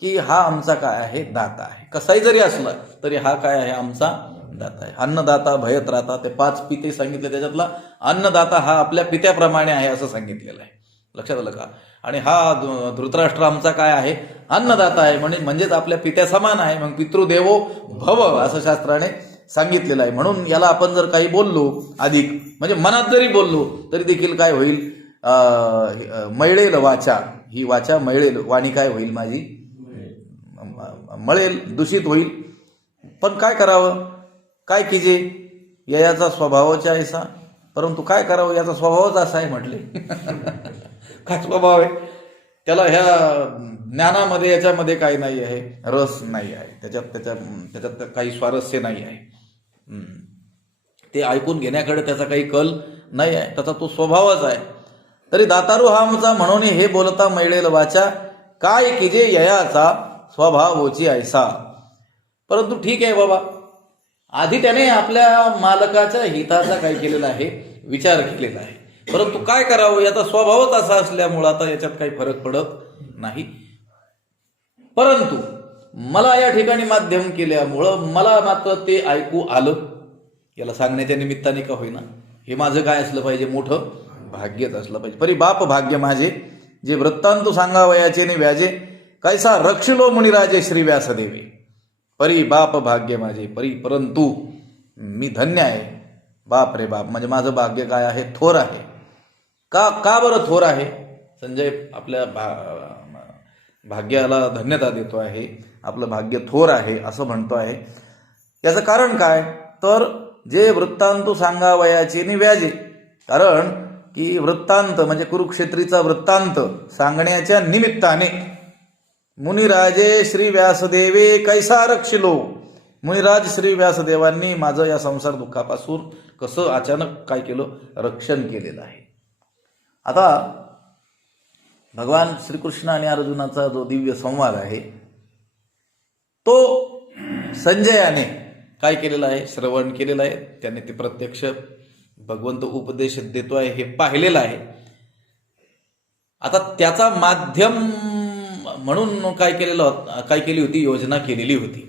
की हा आमचा काय आहे? दाता आहे. कसाही जरी असला तरी हा काय आहे? आमचा दाता आहे. अन्नदाता भयत्राता, ते 5 पिते सांगितले, त्याच्यातला अन्नदाता हा आपल्या पित्याप्रमाणे आहे असं सांगितलेलं आहे. लक्षात आलं का? आणि हा धृतराष्ट्र आमचा काय आहे? अन्नदाता आहे, म्हणजेच आपल्या पित्या समान आहे. मग पितृदेवो भव असं शास्त्राने सांगितलेलं आहे. म्हणून याला आपण जर काही बोललो अधिक, म्हणजे मनात जरी बोललो तरी देखील काय होईल? मैळेल वाचा, ही वाचा मैळेल, वाणी काय होईल? माझी मळेल, दूषित होईल. पण काय करावं? काय कीजे याचा स्वभावाचा ऐसा, परंतु काय करावं? याचा स्वभावच असा आहे म्हटले. काय स्वभाव आहे? त्याला ह्या ज्ञानामध्ये याच्यामध्ये काही नाही आहे, रस नाही आहे, त्याच्यात काही स्वारस्य नाही आहे, ते ऐकून घेण्याकडे त्याचा काही कल नाही आहे, त्याचा तो स्वभावच आहे. तरी दातारू हा आमचा म्हणून हे बोलता मैळेल वाचा, काय कीजे ययाचा स्वभावोची ऐसा. परंतु ठीक आहे बाबा, आधी त्याने आपल्या मालकाच्या हिताचा काय केलेला आहे? विचार केलेला आहे. परंतु काय करावं? याचा स्वभावच असा असल्यामुळं आता याच्यात काही फरक पडत नाही. परंतु मला या ठिकाणी माध्यम केल्यामुळं मला मात्र ते ऐकू आलं. याला सांगण्याच्या निमित्ताने का होईना, हे माझं काय असलं पाहिजे? मोठं भाग्यच असलं पाहिजे. परी बाप भाग्य माझे जे वृत्तांतू सांगावयाचे नि व्याजे, कैसा रक्षलो मुनिराजे श्री व्यासदेवी. परी बाप भाग्य माझे, परंतु मी धन्य आहे. बाप रे बाप म्हणजे माझं भाग्य काय आहे, थोर आहे. का बरं थोर आहे? संजय आपल्या भाग्याला धन्यता देतो आहे, आपलं भाग्य थोर आहे असं म्हणतो आहे. याचं कारण काय, तर जे वृत्तांतू सांगावयाचे नि व्याजे, कारण की वृत्तांत म्हणजे कुरुक्षेत्रीचा वृत्तांत सांगण्याच्या निमित्ताने मुनिराजे श्री व्यासदेवे कैसा रक्षिलो, मुनिराज श्री व्यासदेवांनी माझं या संसार दुःखापासून कसं अचानक काय केलं, रक्षण केलेलं आहे. आता भगवान श्रीकृष्ण आणि अर्जुनाचा जो दिव्य संवाद आहे तो संजयाने काय केलेला आहे, श्रवण केलेलं आहे. त्याने ते प्रत्यक्ष भगवंत उपदेश देतो आहे हे पाहिलेलं आहे. आता त्याचा माध्यम म्हणून काय केली होती, योजना केलेली होती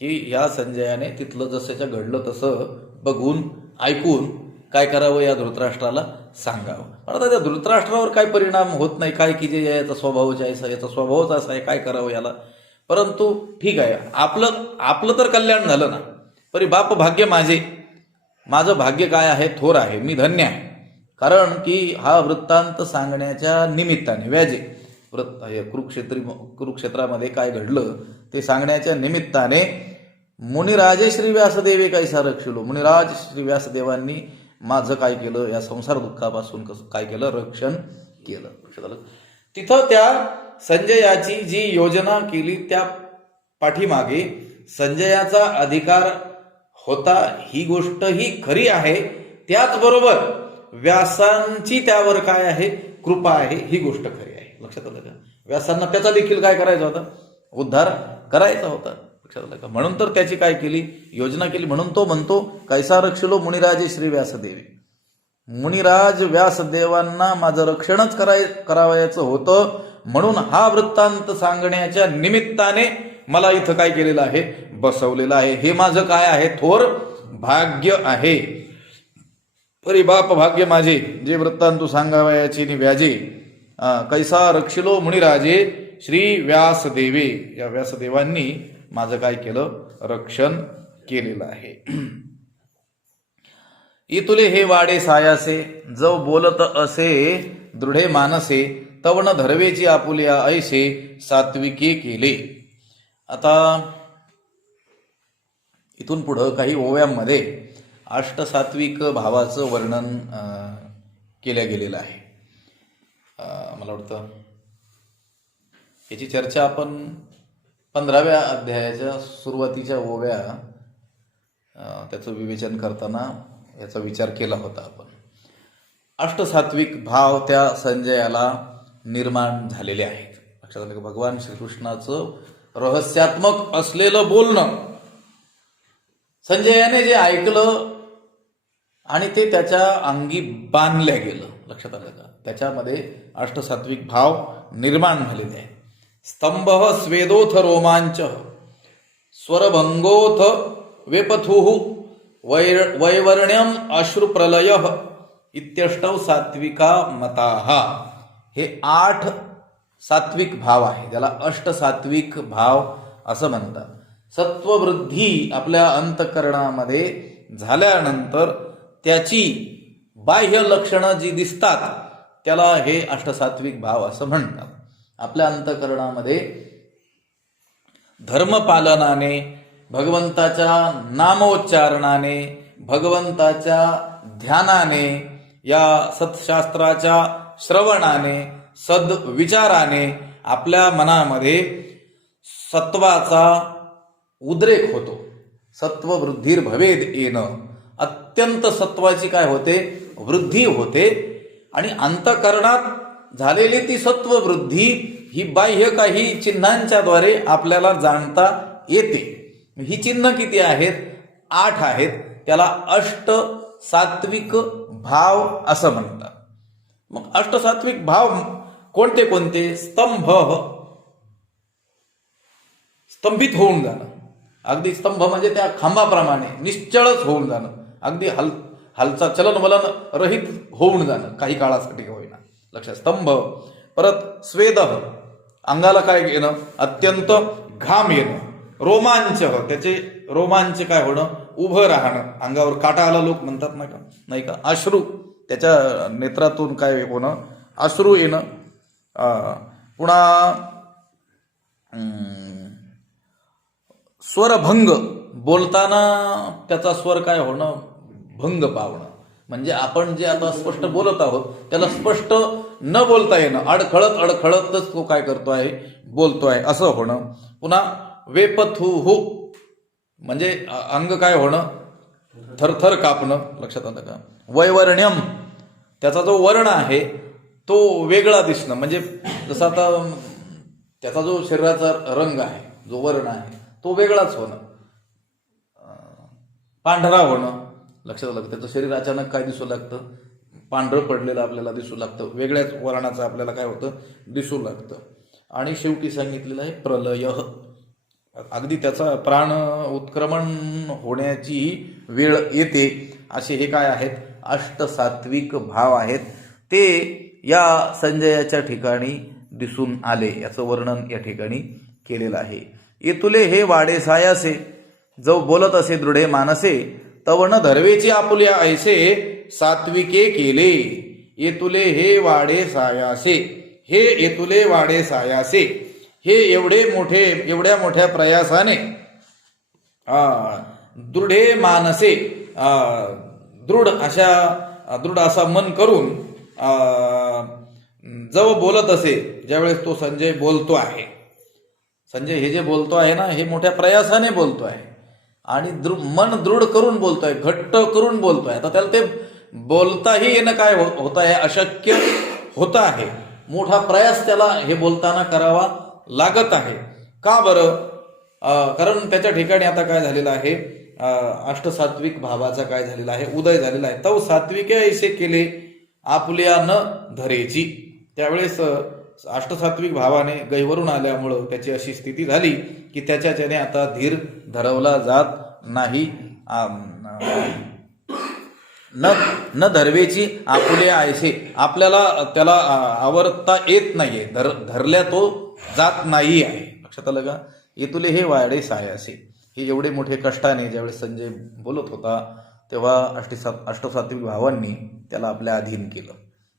की या संजयाने तिथलं जसंच्या घडलं तसं बघून ऐकून काय करावं, या धृतराष्ट्राला सांगावं. आता त्या धृतराष्ट्रावर काय परिणाम होत नाही, काय की जे याचा स्वभावच आहे, याचा स्वभावच असा आहे, काय करावं याला. परंतु ठीक आहे, आपलं तर कल्याण झालं ना. परी बाप भाग्य माझे, माझं भाग्य काय आहे, थोर आहे, मी धन्य आहे. कारण की हा वृत्तांत सांगण्याच्या निमित्ताने व्याजे, कुरुक्षेत्रामध्ये काय घडलं ते सांगण्याच्या निमित्ताने मुनिराजे श्री व्यासदेवे कैसा रक्षिलो, मुनिराज श्री व्यासदेवांनी माझं काय केलं, या संसार दुःखापासून कसं काय केलं, रक्षण केलं. तिथं त्या संजयाची जी योजना केली त्या पाठीमागे संजयाचा अधिकार होता, ही गोष्ट ही खरी आहे. त्याचबरोबर व्यासांची त्यावर काय आहे, कृपा आहे, ही गोष्ट खरी आहे. लक्षात आलं का? व्यासांना त्याचा देखील काय करायचा होता, उद्धार करायचा होता. लक्षात आलं का? म्हणून तर त्याची काय केली, योजना केली. म्हणून तो म्हणतो कैसा रक्षलो मुनिराजे श्री व्यासदेवी, मुनिराज व्यासदेवांना माझं रक्षणच करावयाचं होतं. म्हणून हा वृत्तांत सांगण्याच्या निमित्ताने मला इथं काय केलेलं आहे, बसवलेलं आहे. हे माझं काय आहे, थोर भाग्य आहे. परी बाप भाग्य माझे जे वृत्तांतू सांगावयाचे नि व्याजे, कैसा रक्षिलो मुनिराजे श्री व्यासदेवे, या व्यासदेवांनी माझं काय केलं, रक्षण केलेलं आहे. इतुले हे वाडे सायासे, जो बोलत असे दृढे मानसे, तवण धर्वेची आपुल्या ऐसे सात्विके केले. आता इथून पुढं काही ओव्यांमध्ये अष्टसात्विक भावाचं वर्णन केलं गेलेलं आहे. मला वाटतं याची चर्चा आपण 15व्या अध्यायाच्या सुरुवातीच्या ओव्या त्याचं विवेचन करताना याचा विचार केला होता आपण. अष्टसात्विक भाव त्या संजयाला निर्माण झालेले आहेत. लक्षात आलं की भगवान श्रीकृष्णाचं रहस्यात्मक असलेलं बोलणं संजयाने जे ऐकलं आणि ते त्याच्या अंगी बांधल्या गेलं. लक्षात आलं का? त्याच्यामध्ये अष्टसात्विक भाव निर्माण झालेले आहेत. स्तंभ स्वेदोथ रोमांच, स्वरभंगोथ वेपथुः, वैवर्ण्यम अश्रुप्रलय इत्यष्टौ सात्विका मताः. हे 8 सात्विक भाव आहे, ज्याला अष्टसात्विक भाव असं म्हणतात. सत्ववृद्धी आपल्या अंतःकरणामध्ये झाल्यानंतर त्याची बाह्य लक्षणं जी दिसतात त्याला हे अष्टसात्विक भाव असं म्हणतात. आपल्या अंतःकरणामध्ये धर्मपालनाने, भगवंताच्या नामोच्चारणाने, भगवंताच्या ध्यानाने, या सत्शास्त्राच्या श्रवणाने, सद्विचाराने आपल्या मनामध्ये सत्वाचा उद्रेक होतो. सत्ववृद्धीर भवेद येणं, अत्यंत सत्वाची काय होते, वृद्धी होते. आणि अंतःकरणात झालेली ती सत्ववृद्धी ही बाह्य काही चिन्हांच्याद्वारे आपल्याला जाणता येते. ही चिन्ह किती आहेत, 8 आहेत. त्याला अष्ट सात्विक भाव असं म्हणतात. मग अष्टसात्विक भाव कोणते कोणते? स्तंभित होऊन जाणं, अगदी स्तंभ म्हणजे त्या खांबाप्रमाणे निश्चळच होऊन जाणं, अगदी हालचाल चलनवलन रहित होऊन जाणं काही काळासाठी होईना. लक्षात. स्तंभ. परत स्वेद, अंगाला काय येणं, अत्यंत घाम येणं. रोमांच, त्याचे रोमांच काय होणं, उभं राहणं, अंगावर काटा आला लोक म्हणतात नाही का. अश्रू, त्याच्या नेत्रातून काय होणं, अश्रू येणं. पुन्हा स्वरभंग, बोलताना त्याचा स्वर काय होणं, भंग पावणं. म्हणजे आपण जे आता स्पष्ट बोलत आहोत त्याला स्पष्ट न बोलता येणं, अडखळतच तो काय करतो आहे, बोलतोय असं होणं. पुन्हा वेपथुहु, म्हणजे अंग काय होणं, थरथर कापणं. लक्षात आलं का. वैवर्ण्यम, त्याचा जो वर्ण आहे तो वेगळा दिसणं, म्हणजे जसा आता त्याचा जो शरीराचा रंग आहे, जो वर्ण आहे तो वेगळाच होणं. पांढरा होणं. लक्षात आलं. त्याचं शरीर अचानक काय दिसू लागतं, पांढरं पडलेलं आपल्याला दिसू लागतं, वेगळ्याच वर्णाचं आपल्याला काय होतं, दिसू लागतं. आणि शेवटी सांगितलेलं आहे प्रलय, अगदी त्याचा प्राण उत्क्रमण होण्याची वेळ येते. असे हे काय आहेत, अष्टसात्विक भाव आहेत. ते या संजयाच्या ठिकाणी दिसून आले, याचं वर्णन या ठिकाणी केलेलं आहे. येतुले हे वाडे सायासे, जो बोलत असे दृढे मानसे, तवण धर्वेची आपुल्या ऐसे सात्विके केले. येतुले हे वाडे सायासे, हे येतुले वाडे सायासे, हे एवढ्या मोठ्या प्रयासाने दृढे मानसे, दृढ असा मन करून जो बोलत असे, ज्यावेळेस तो संजय बोलतो आहे, संजय हे जे बोलतो आहे ना, हे मोठ्या प्रयासाने बोलतो आहे आणि मन दृढ करून बोलतोय, घट्ट करून बोलतोय. आता त्याला ते बोलताही येणं काय होत आहे, अशक्य होत आहे. मोठा प्रयास त्याला हे बोलताना करावा लागत आहे. का बरं? कारण त्याच्या ठिकाणी आता काय झालेलं आहे, अष्टसात्विक भावाचा काय झालेला आहे, उदय झालेला आहे. तव सात्विके ऐसे केले आपुल्या न धरेची. त्यावेळेस अष्टसात्विक भावाने गैवरून आल्यामुळं त्याची अशी स्थिती झाली की त्याच्याने आता धीर धरवला जात नाही. न धरवेची आपुले ऐसे, आपल्याला त्याला आवरता येत नाहीये, धरल्या तो जात नाही आहे. लक्षात आलं का. येतुले हे वाडे सायासे, हे एवढे मोठे कष्टाने ज्यावेळेस संजय बोलत होता तेव्हा अष्टसात्विक भावांनी त्याला आपल्या अधीन केलं.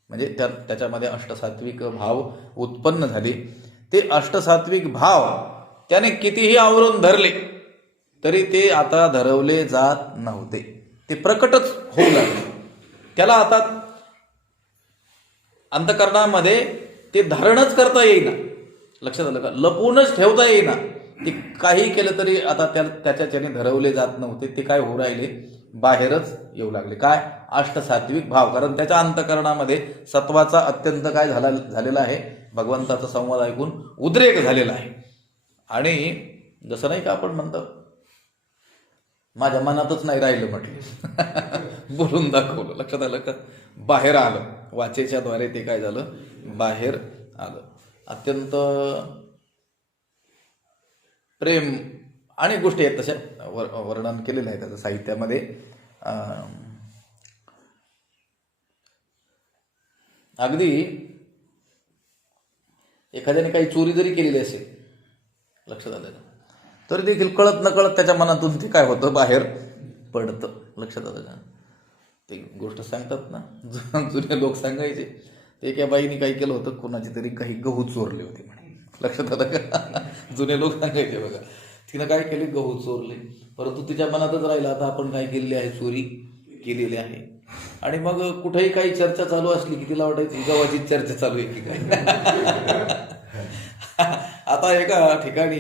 म्हणजे त्याच्यामध्ये अष्टसात्विक भाव उत्पन्न झाले. ते अष्टसात्विक भाव त्याने कितीही आवरून धरले तरी ते आता धरवले जात नव्हते, ते प्रकटच होऊ लागले. त्याला आता अंतःकरणामध्ये ते धारणच करता येईना. लक्षात आलं का. लपूनच ठेवता येईना. ते काही केलं तरी आता त्याच्याने धरवले जात नव्हते. ते काय होऊ राहिले, बाहेरच येऊ लागले. काय, अष्टसात्विक भाव. कारण त्याच्या अंतःकरणामध्ये सत्वाचा अत्यंत काय झालेला आहे, भगवंताचा संवाद ऐकून उद्रेक झालेला आहे. आणि जसं नाही का आपण म्हणतो, माझ्या मनातच नाही राहिलं म्हटलं, बोलून दाखवलं. लक्षात आलं का. बाहेर आलं, वाचेच्या द्वारे ते काय झालं, बाहेर आलं. अत्यंत प्रेम अनेक गोष्टी आहेत तशा वर्णन केलेलं आहे त्याचं साहित्यामध्ये. अगदी एखाद्याने काही चोरी जरी केलेली असेल, लक्षात आलं का, तरी देखील कळत नकळत त्याच्या मनातून ते काय होतं, बाहेर पडतं. लक्षात आलं का. ते गोष्ट सांगतात ना, जुने लोक सांगायचे, ते एका बाईने काय केलं होतं, कोणाची तरी काही गहू चोरले होते म्हणे. लक्षात आलं का. जुने लोक सांगायचे बघा, तिनं काय केले, गहू चोरले, परंतु तिच्या मनातच राहिलं आता आपण काय केलेली आहे, चोरी केलेली आहे. आणि मग कुठेही काही चर्चा चालू असली की तिला वाटायची गव्हाची चर्चा चालू आहे की काय. आता एका ठिकाणी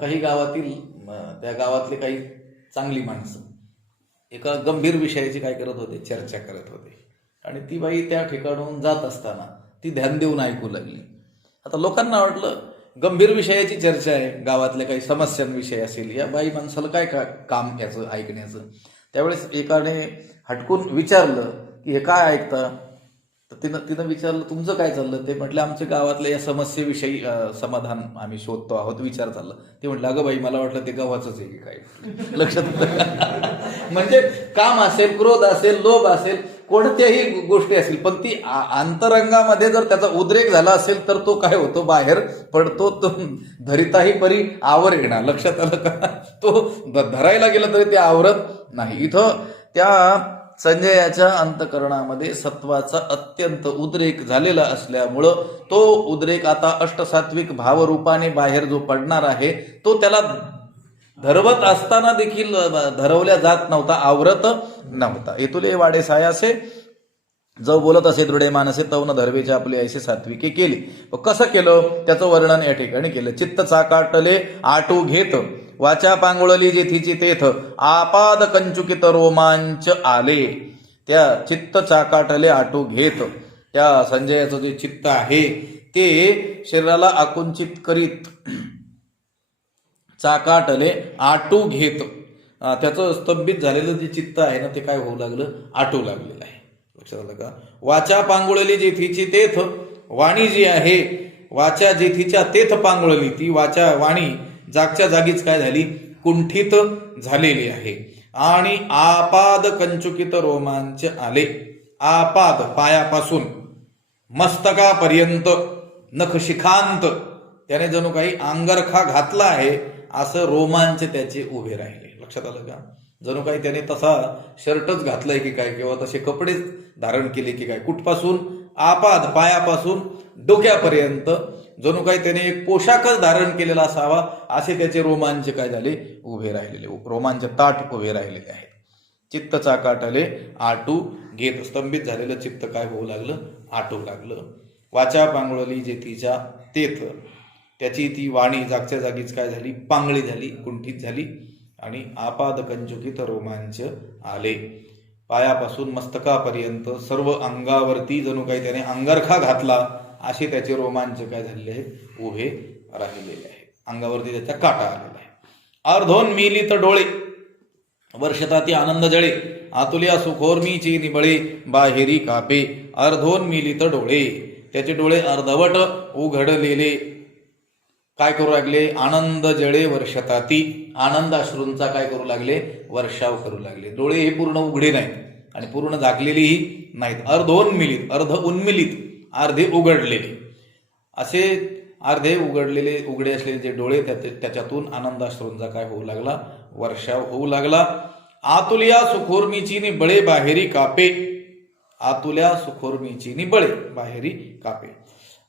काही गावातील, त्या गावातले काही चांगली माणसं एका गंभीर विषयाची काय करत होते, चर्चा करत होते. आणि ती बाई त्या ठिकाणून जात असताना ती ध्यान देऊन ऐकू लागली. आता लोकांना वाटलं गंभीर विषयाची चर्चा आहे, गावातल्या काही समस्यांविषयी असेल, या बाई माणसाला काय काम याचं ऐकण्याचं. त्यावेळेस एकाने हटकून विचारलं की हे काय ऐकता. तर तिनं विचारलं तुमचं काय चाललं. ते म्हटलं आमच्या गावातल्या या समस्येविषयी समाधान आम्ही शोधतो आहोत, विचार चालला. ते म्हटलं अगं बाई मला वाटलं ते गव्हाचंच आहे की काय. लक्षात आलं? म्हणजे काम असेल, क्रोध असेल, लोभ असेल, कोणत्याही गोष्टी असतील, पण ती अंतरंगामध्ये जर त्याचा उद्रेक झाला असेल तर तो काय होतो, बाहेर पडतो. तो धरिताही परी आवर येणार. लक्षात आलं का? तो धरायला गेला तरी ते आवरत नाही. इथं त्या संजयाच्या अंतकरणामध्ये सत्वाचा अत्यंत उद्रेक झालेला असल्यामुळं तो उद्रेक आता अष्टसात्विक भावरूपाने बाहेर जो पडणार आहे तो त्याला धरवत असताना देखील धरवल्या जात नव्हता, आवरत नव्हता. इथुले वाडे सायासे जो बोलत असे दृढे मानसे तव न धरवेचे आपले ऐसे सात्विके केले. कसं केलं त्याचं वर्णन या ठिकाणी केलं. चित्त चाकाटले आटू घेत वाचा पांगुळली जेथीची तेथ आपाद कंचुकित रोमांच आले. त्या चित्त चाकाटले आटू घेत त्या संजयाचं जे चित्त आहे ते शरीराला आकुंचित करीत चाकाटले आटू घेत त्याचं स्तंभित झालेलं जे चित्त आहे ना ते काय होऊ लागलं, आटू लागलेलं आहे. लक्षात आलं का? वाचा पांगुळली जेथीची तेथ, वाणी जी आहे वाचा जेथीच्या तेथ पांगुळली, ती वाचा वाणी जागच्या जागीच काय झाली, कुंठित झालेली आहे. आणि आपाद कंचुकित रोमांच आले. आपाद पायापासून मस्तकापर्यंत नखशिखांत त्याने जणू काही अंगरखा घातला आहे असं रोमांच त्याचे उभे राहिले. लक्षात आलं का? जणू काही त्याने तसा शर्टच घातलाय की काय, किंवा तसे कपडेच धारण केले की काय. कुठपासून? आपाद पायापासून डोक्यापर्यंत जणू काही त्याने एक पोशाखच धारण केलेला असावा असे त्याचे रोमांच काय झाले, उभे राहिलेले, रोमांच ताट उभे राहिलेले आहेत. चित्त चाकाटले आटू घेत, स्तंभित झालेलं चित्त काय होऊ लागलं, आटू लागलं. वाचा पांगुळली जेथीच्या तेथ, त्याची ती वाणी जागच्या जागीच काय झाली, पांगळी झाली, कुंठित झाली. आणि आपाद कंचुकित रोमांच आले. पायापासून मस्तकापर्यंत सर्व अंगावरती जणू काही त्याने अंगरखा घातला असे त्याचे रोमांच काय झालेले आहेत, उभे राहिलेले आहेत. अंगावरती त्याचा काटा आलेला आहे. अर्धोन मिलित डोळे वर्षताती आनंद जळे आतुल्या सुखोर्मीची निबळे बाहेरी कापे. अर्धोन मिलित डोळे, त्याचे डोळे अर्धवट उघडलेले काय करू लागले, आनंद जळे वर्षताती, आनंद अश्रूंचा काय करू लागले, वर्षाव करू लागले. डोळे हे पूर्ण उघडे नाहीत आणि पूर्ण झाकलेलीही नाहीत. अर्धोन्मिलित, अर्ध उन्मिलित, अर्धे उघडलेले, असे अर्धे उघडलेले उघडे असलेले जे डोळे त्याच्यातून आनंदाश्रूंचा काय होऊ लागला, वर्षाव होऊ लागला. आतुल्या सुखोर्मीची नि बळे बाहेरी कापे. आतुल्या सुखोर्मीची नि बळे बाहेरी कापे.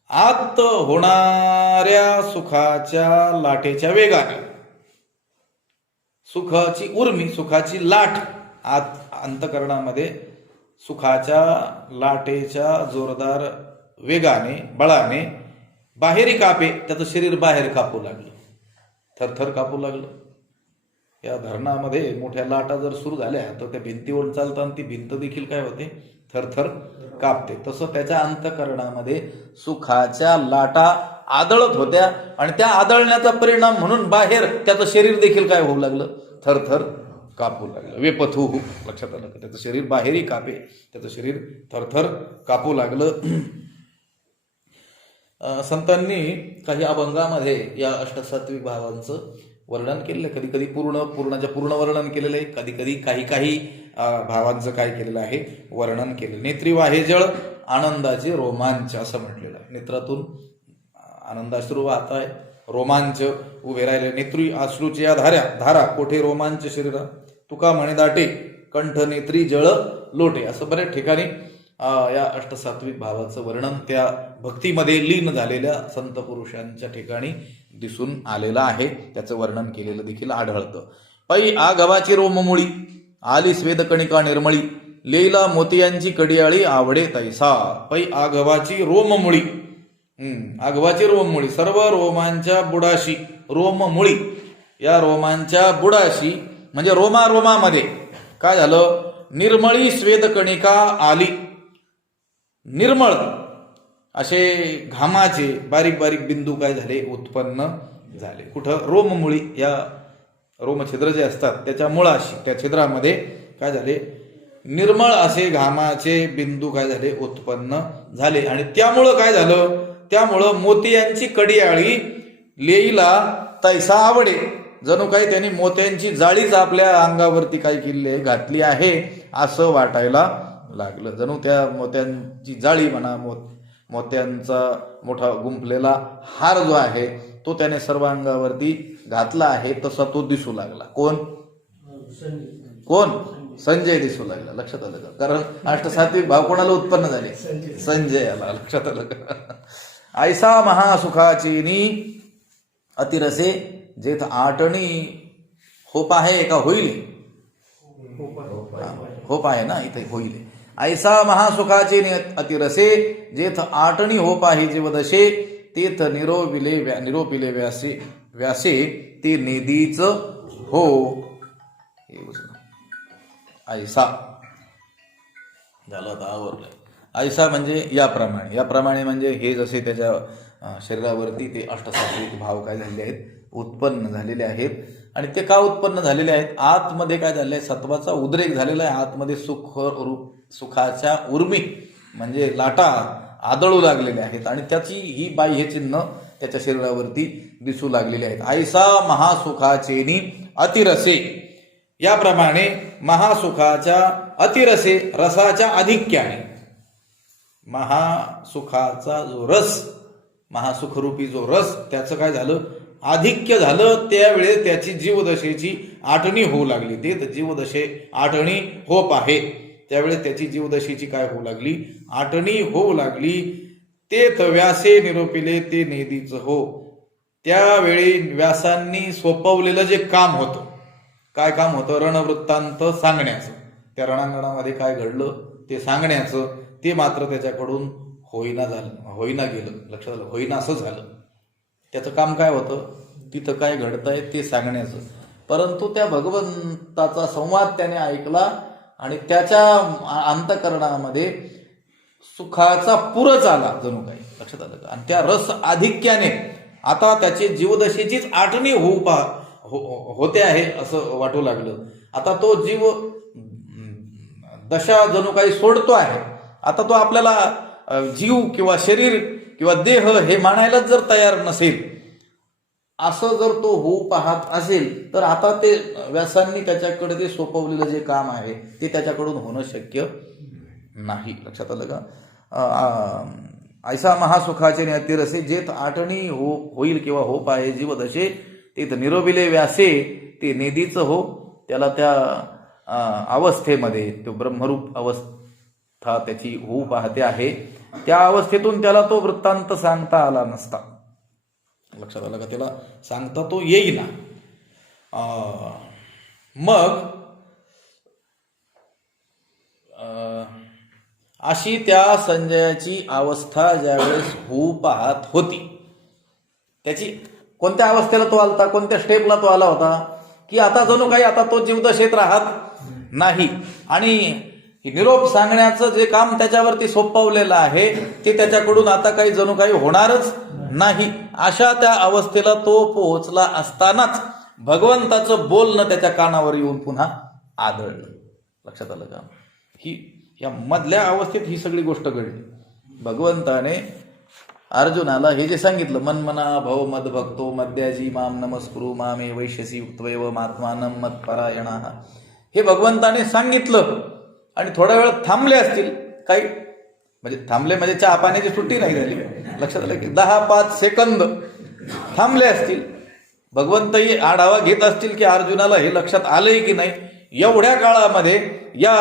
आत होणाऱ्या सुखाच्या लाटेच्या वेगाने, सुखाची उर्मी, सुखाची लाट आत अंतकरणामध्ये सुखाच्या लाटेच्या जोरदार वेगाने, बळाने बाहेरी कापे, त्याचं शरीर बाहेर कापू लागलं, थरथर कापू लागलं. या धरणामध्ये मोठ्या लाटा जर सुरू झाल्या तर त्या भिंतीवर चालताना ती भिंत देखील काय होते, थरथर कापते. तसं त्याच्या अंतकरणामध्ये सुखाच्या लाटा आदळत होत्या आणि त्या आदळण्याचा परिणाम म्हणून बाहेर त्याचं शरीर देखील काय होऊ लागलं, थरथर कापू लागलं. वेपथू, लक्षात आलं का? त्याचं शरीर बाहेरी कापे, त्याचं शरीर थरथर कापू लागलं. संतांनी काही अभंगामध्ये या अष्टसात्विक भावांचं वर्णन केलेलं आहे. कधी कधी पूर्णाच्या पूर्ण वर्णन केलेलं आहे, कधी कधी काही भावांचं काय केलेलं आहे, वर्णन केलेलं. नेत्री वाहे जळ आनंदाचे रोमांच असं म्हटलेलं आहे. नेत्रातून आनंदाश्रू वाहत आहे, रोमांच उभे राहिले. नेत्री अश्रूची या धारा कोठे रोमांच शरीरा, तुका म्हणे दाटे कंठ नेत्री जळ लोटे. असं बऱ्याच ठिकाणी या अष्टसात्विक भावाचं वर्णन त्या भक्तीमध्ये लीन झालेल्या संत पुरुषांच्या ठिकाणी दिसून आलेलं आहे. त्याचं वर्णन केलेलं देखील आढळतं. पै आ गव्हाची रोममुळी आली स्वेद कणिका निर्मळी लेला मोतियांची कडियाळी आवडे तैसा. पै आ गव्हाची रोममुळी, आगवाची रोममुळी, सर्व रोमांच्या बुडाशी, रोममुळी या रोमांच्या बुडाशी म्हणजे रोमामध्ये काय झालं, निर्मळी स्वेद कणिका आली. निर्मळ असे घामाचे बारीक बारीक बिंदू काय झाले, उत्पन्न झाले. कुठं, रोममुळी, या रोमछिद्र जे असतात त्याच्या मुळाशी, त्या छिद्रामध्ये काय झाले, निर्मळ असे घामाचे बिंदू काय झाले उत्पन्न झाले. आणि त्यामुळं काय झालं, त्यामुळं मोतियांची कडियाळी लेईला तैसा आवडे. जणू काही त्यांनी मोत्यांची जाळीच आपल्या अंगावरती काय केली आहे, घातली आहे असं वाटायला लागलं. जणू त्या मोत्यांची जाळी म्हणा, मोत्यांचा मोठा गुंफलेला हार जो आहे तो त्याने सर्व अंगावरती घातला आहे तसा तो दिसू लागला. कोण कोण संजय दिसू लागला. लक्षात आलं का? कारण अष्टसात्विक भाव कोणाला उत्पन्न झाले? संजयाला. लक्षात आलं का? ऐसा महासुखाचीनी अतिरसे जेथ आटणी होप आहे का होईल? होप आहे ना, इथे होईल. ऐसा महासुखाचे अतिरसे जेथ आटणी होप आहे जीवदशे तेथ निरोपिले व्यासे ते नेदीच हो. ऐसा झालं आता आवरलं. ऐसा म्हणजे याप्रमाणे म्हणजे हे जसे त्याच्या शरीरावरती ते अष्टसात्विक भाव काय झालेले आहेत, उत्पन्न झालेले आहेत. आणि ते का उत्पन्न झालेले आहेत? आतमध्ये काय झाले आहे, सत्वाचा उद्रेक झालेला आहे. आतमध्ये सुखाच्या उर्मी म्हणजे लाटा आदळू लागलेले आहेत आणि त्याची ही बाह्य चिन्ह त्याच्या शरीरावरती दिसू लागलेली आहेत. ऐसा महासुखाचेनी अतिरसे, याप्रमाणे महासुखाच्या अतिरसे रसाच्या आधिक्याने, महासुखाचा जो रस, महासुखरूपी जो रस त्याचं काय झालं, आधिक्य झालं. त्यावेळेस त्याची जीवदशेची आठणी होऊ लागली. ते जीवदशे आठणी होप आहे त्यावेळेस त्याची जीवदशेची काय होऊ लागली, आठणी होऊ लागली. तेथ व्यासे निरोपिले ते नेदीच हो. त्यावेळी व्यासांनी सोपवलेलं जे काम होतं, काय काम होतं, रणवृत्तांत सांगण्याचं, त्या रणांगणामध्ये काय घडलं ते सांगण्याचं, ते मात्र त्याच्याकडून होईना गेलं. लक्षात आलं? होईना असं झालं. त्याचं काम काय होतं, तिथं काय घडतंय ते सांगण्याचं. परंतु त्या भगवंताचा संवाद त्याने ऐकला आणि त्याच्या अंतःकरणामध्ये सुखाचा पुरच आला जणू काही. लक्षात आलं का? आणि त्या रस आधिक्याने आता त्याची जीवदशेचीच आठणी होते आहे असं वाटू लागलं. आता तो जीव दशा जणू काही सोडतो आहे. आता तो आपल्याला जीव किंवा शरीर किंवा देह हे मानायलाच जर तयार नसेल, असं जर तो होऊ पाहत असेल, तर आता ते व्यासांनी त्याच्याकडे ते सोपवलेलं जे काम आहे ते त्याच्याकडून होणं शक्य नाही. लक्षात आलं का? ऐसा महासुखाचे अतिरसे जेथ आठणी होईल किंवा होप आहे जीवदशे तेथ निरोबिले व्यासे ते नेदीच हो. त्याला त्या अवस्थेमध्ये तो ब्रह्मरूप अवस्था त्याची होऊ पाहते आहे. त्या अवस्थेतून त्याला तो वृत्तांत सांगता आला नसता. लक्षात आलं का? त्याला सांगता तो येईना. मग अशी त्या संजयाची अवस्था ज्यावेळेस होऊ पाहत होती, त्याची कोणत्या अवस्थेला तो आलता, कोणत्या स्टेपला तो आला होता, की आता जणू काही आता तो जीवदशेत राहत नाही आणि निरोप सांगण्याचं जे काम त्याच्यावरती सोपवलेलं आहे ते त्याच्याकडून आता काही जणू काही होणारच नाही. अशा त्या अवस्थेला तो पोहोचला असतानाच भगवंताचं बोलणं त्याच्या कानावर येऊन पुन्हा आदळलं. लक्षात आलं का? या मधल्या अवस्थेत ही सगळी गोष्ट घडली. भगवंताने अर्जुनाला हे जे सांगितलं, मनमना भव मद भक्तो मद्याजी माम नमस्कुरु मामे वैश्यसी युक्तवैव मात्मानम मत्परायणा, हे भगवंताने सांगितलं आणि थोडा वेळ थांबले असतील काही, म्हणजे थांबले म्हणजे चहा पाण्याची सुट्टी नाही झाली. लक्षात आलं की 10-5 सेकंद थांबले असतील. भगवंतही आढावा घेत असतील की अर्जुनाला हे लक्षात आलंय की नाही. एवढ्या काळामध्ये या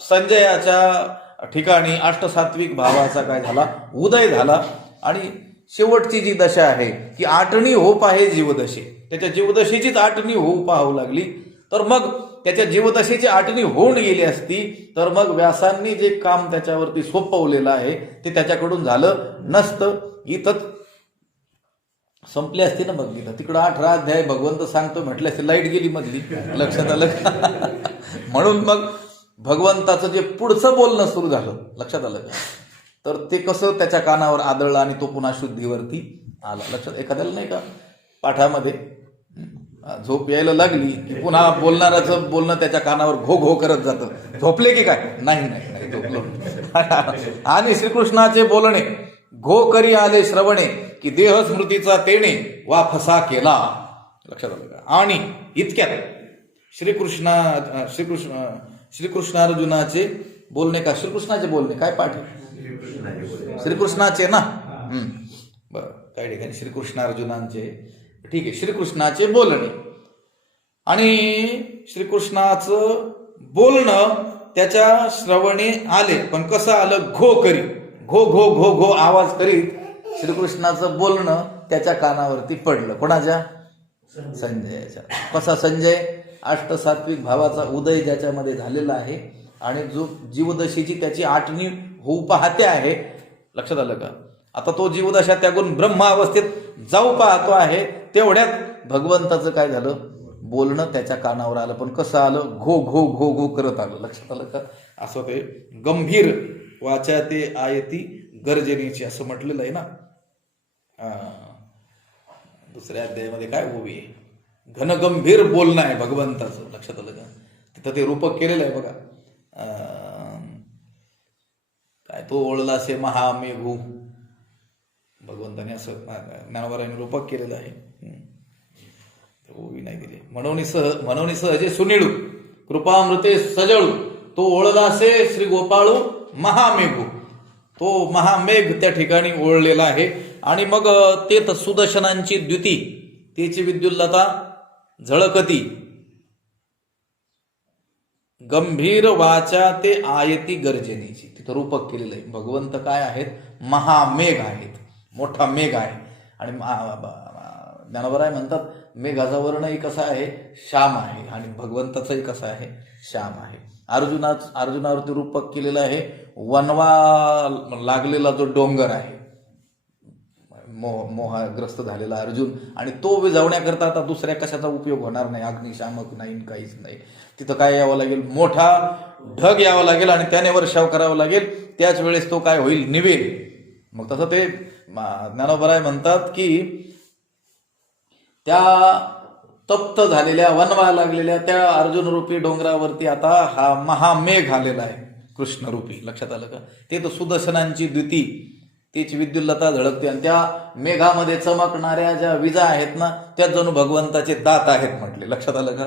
संजयाच्या ठिकाणी अष्टसात्विक भावाचा काय झाला, उदय झाला. आणि शेवटची जी दशा आहे की आठणी होप आहे जीवदशे, त्याच्या जीवदशेचीच आठणी होऊ पाहावू लागली. तर मग त्याच्या जीवदशेची आठणी होऊन गेली असती तर मग व्यासांनी जे काम त्याच्यावरती सोपवलेलं आहे ते त्याच्याकडून झालं नसतं. इथंच संपली असती ना मग गीता. तिकडं 18 अध्याय भगवंत सांगतो म्हटलं असते, लाईट गेली मधली. लक्षात आलं का? म्हणून मग भगवंताचं जे पुढचं बोलणं सुरू झालं, लक्षात आलं का, तर ते कसं त्याच्या कानावर आदळलं आणि तो पुन्हा शुद्धीवरती आला. लक्षात एखाद्याला नाही का पाठामध्ये झोप यायला लागली की पुन्हा बोलणाऱ्याचं बोलणं त्याच्या कानावर घो घो करत जातं. झोपले की काय? नाही नाही नाही झोपलो. आणि श्रीकृष्णाचे बोलणे घो करी आले श्रवणे की देह स्मृतीचा तेणे वाफसा केला. लक्षात आलं का? आणि इतक्यात श्रीकृष्ण अर्जुनाचे बोलणे का श्रीकृष्णाचे बोलणे काय पाठ आहे? श्रीकृष्णाचे ना. बरं, काही ठिकाणी श्रीकृष्ण अर्जुनांचे. ठीक आहे, श्रीकृष्णाचे बोलणे. आणि श्रीकृष्णाचं बोलणं त्याच्या श्रवणे आले, पण कसं आलं? घो करी, घो घो घो घो आवाज करीत श्रीकृष्णाचं बोलणं त्याच्या कानावरती पडलं. कोणाच्या? संजयाच्या. कसा संजय? अष्टसात्विक भावाचा उदय ज्याच्यामध्ये झालेला आहे आणि जो जीवदशेची त्याची आठवणी होऊ पाहते आहे. लक्षात आलं का? आता तो जीवदशा त्यागून ब्रह्म अवस्थेत जाऊ पाहतो आहे. तेवढ्यात भगवंताचं काय झालं? बोलणं त्याच्या कानावर आलं, पण कसं आलं? घो घो घो घो करत आलं. लक्षात आलं का? असं ते गंभीर वाचा ते आयती गर्जनेची असं म्हटलेलं आहे ना. दुसऱ्या अध्यायामध्ये काय उभी आहे? घनगंभीर बोलणं आहे भगवंताचं. लक्षात आलं का? तिथं ते रूपक केलेलं आहे बघा. काय तो ओळला से महामेघू, भगवंताने असं ज्ञानोबाराने रूपक केलेलं आहे. उभी नाही दिली. म्हणून सहजे सुनिळू कृपामृते सजळू तो ओळला से श्री गोपाळू महामेघू. तो महामेघ त्या ठिकाणी ओळलेला आहे. आणि मग ते सुदर्शनांची द्युती, त्याची विद्युल्लता झळकती. गंभीर वाचा ते आयती गर्जनेची. तिथं रूपक केलेलं आहे. भगवंत काय आहेत? महामेघ आहेत, मोठा मेघ आहे. आणि ज्ञानोबराय म्हणतात मेघाचा वर्णही कसा आहे? श्याम आहे. आणि भगवंताचाही कसा आहे? श्याम आहे. अर्जुनावरती रूपक केलेलं आहे वनवा लागलेला जो डोंगर आहे, मोहग्रस्त झालेला अर्जुन. आणि तो विझवण्याकरता आता दुसऱ्या कशाचा उपयोग होणार नाही. अग्निशामक नाही, काहीच नाही. तिथं काय यावं लागेल? मोठा ढग यावं लागेल आणि त्याने वर्षाव करावं लागेल. त्याच वेळेस तो काय होईल? निवेल. मग तसं ते ज्ञानोबराय म्हणतात की त्या तप्त झालेल्या वनवा लागलेल्या त्या अर्जुन रूपी डोंगरावरती आता हा महामेघ आलेला आहे कृष्णरूपी. लक्षात आलं का? ते तर सुदर्शनांची द्युती, त्याची विद्युल्लता झळकते. आणि त्या मेघामध्ये चमकणाऱ्या ज्या विजा आहेत ना, त्या जणू भगवंताचे दात आहेत म्हटले. लक्षात आलं का?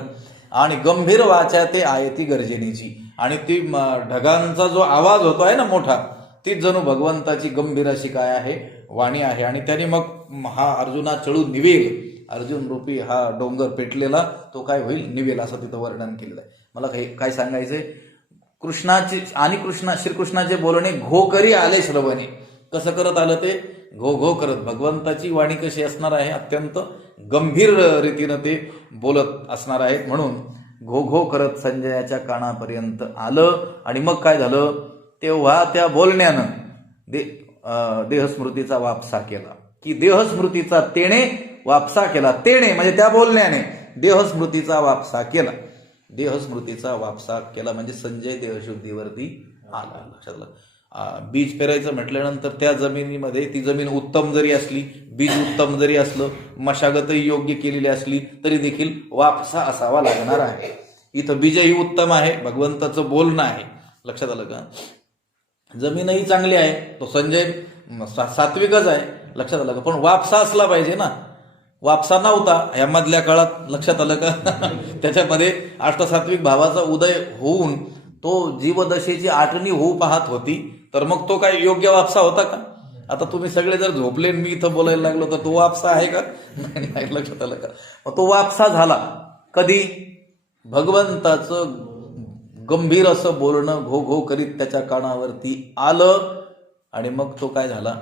आणि गंभीर वाचा ते आयती गर्जनेची. आणि ती ढगांचा जो आवाज होतो आहे ना मोठा, ती जणू भगवंताची गंभीर अशी काय आहे? वाणी आहे. आणि त्याने मग हा अर्जुना चढून निवेल. अर्जुन रूपी हा डोंगर पेटलेला तो काय होईल? निवेल. असं तिथं वर्णन केलेलं आहे. मला काय सांगायचंय? श्रीकृष्णाचे बोलणे घो करी आले श्रवणे. कसं करत आलं ते? घो घो करत. भगवंताची वाणी कशी असणार आहे? अत्यंत गंभीर रीतीनं ते बोलत असणार आहेत. म्हणून घो घो करत संजयाच्या कानापर्यंत आलं. आणि मग काय झालं? तेव्हा त्या बोलण्यानं देहस्मृतीचा वापसा केला. की देहस्मृतीचा तेणे वापसा केला. तेणे म्हणजे त्या बोलण्याने देहस्मृतीचा वापसा केला. देहस्मृतीचा वापसा केला म्हणजे संजय देहशुद्धीवरती आला. लक्षात आलं? बीज पेरायचं म्हटल्यानंतर त्या जमिनीमध्ये ती जमीन उत्तम जरी असली, बीज उत्तम जरी असलं, मशागतही योग्य केलेली असली तरी देखील वापसा असावा लागणार आहे. इथं बीजही उत्तम आहे, भगवंताचं बोलणं आहे. लक्षात आलं का? जमीनही चांगली आहे, तो संजय सात्विकच आहे. लक्षात आलं का? पण वापसा असला पाहिजे ना. वापसा नव्हता या मधल्या काळात. लक्षात आलं का? त्याच्यामध्ये अष्टसात्विक भावाचा उदय होऊन तो जीवदशेची आठवणी होऊ पाहत होती. तर मग तो काय योग्य वापसा होता का? आता तुम्ही सगळे जर झोपले मी इथं बोलायला लागलो तर तो वापसा आहे का? नाही. लक्षात आलं का? मग तो वापसा झाला कधी? भगवंताचं गंभीर असं बोलणं घो घो करीत त्याच्या कानावरती आलं. आणि मग तो काय झाला?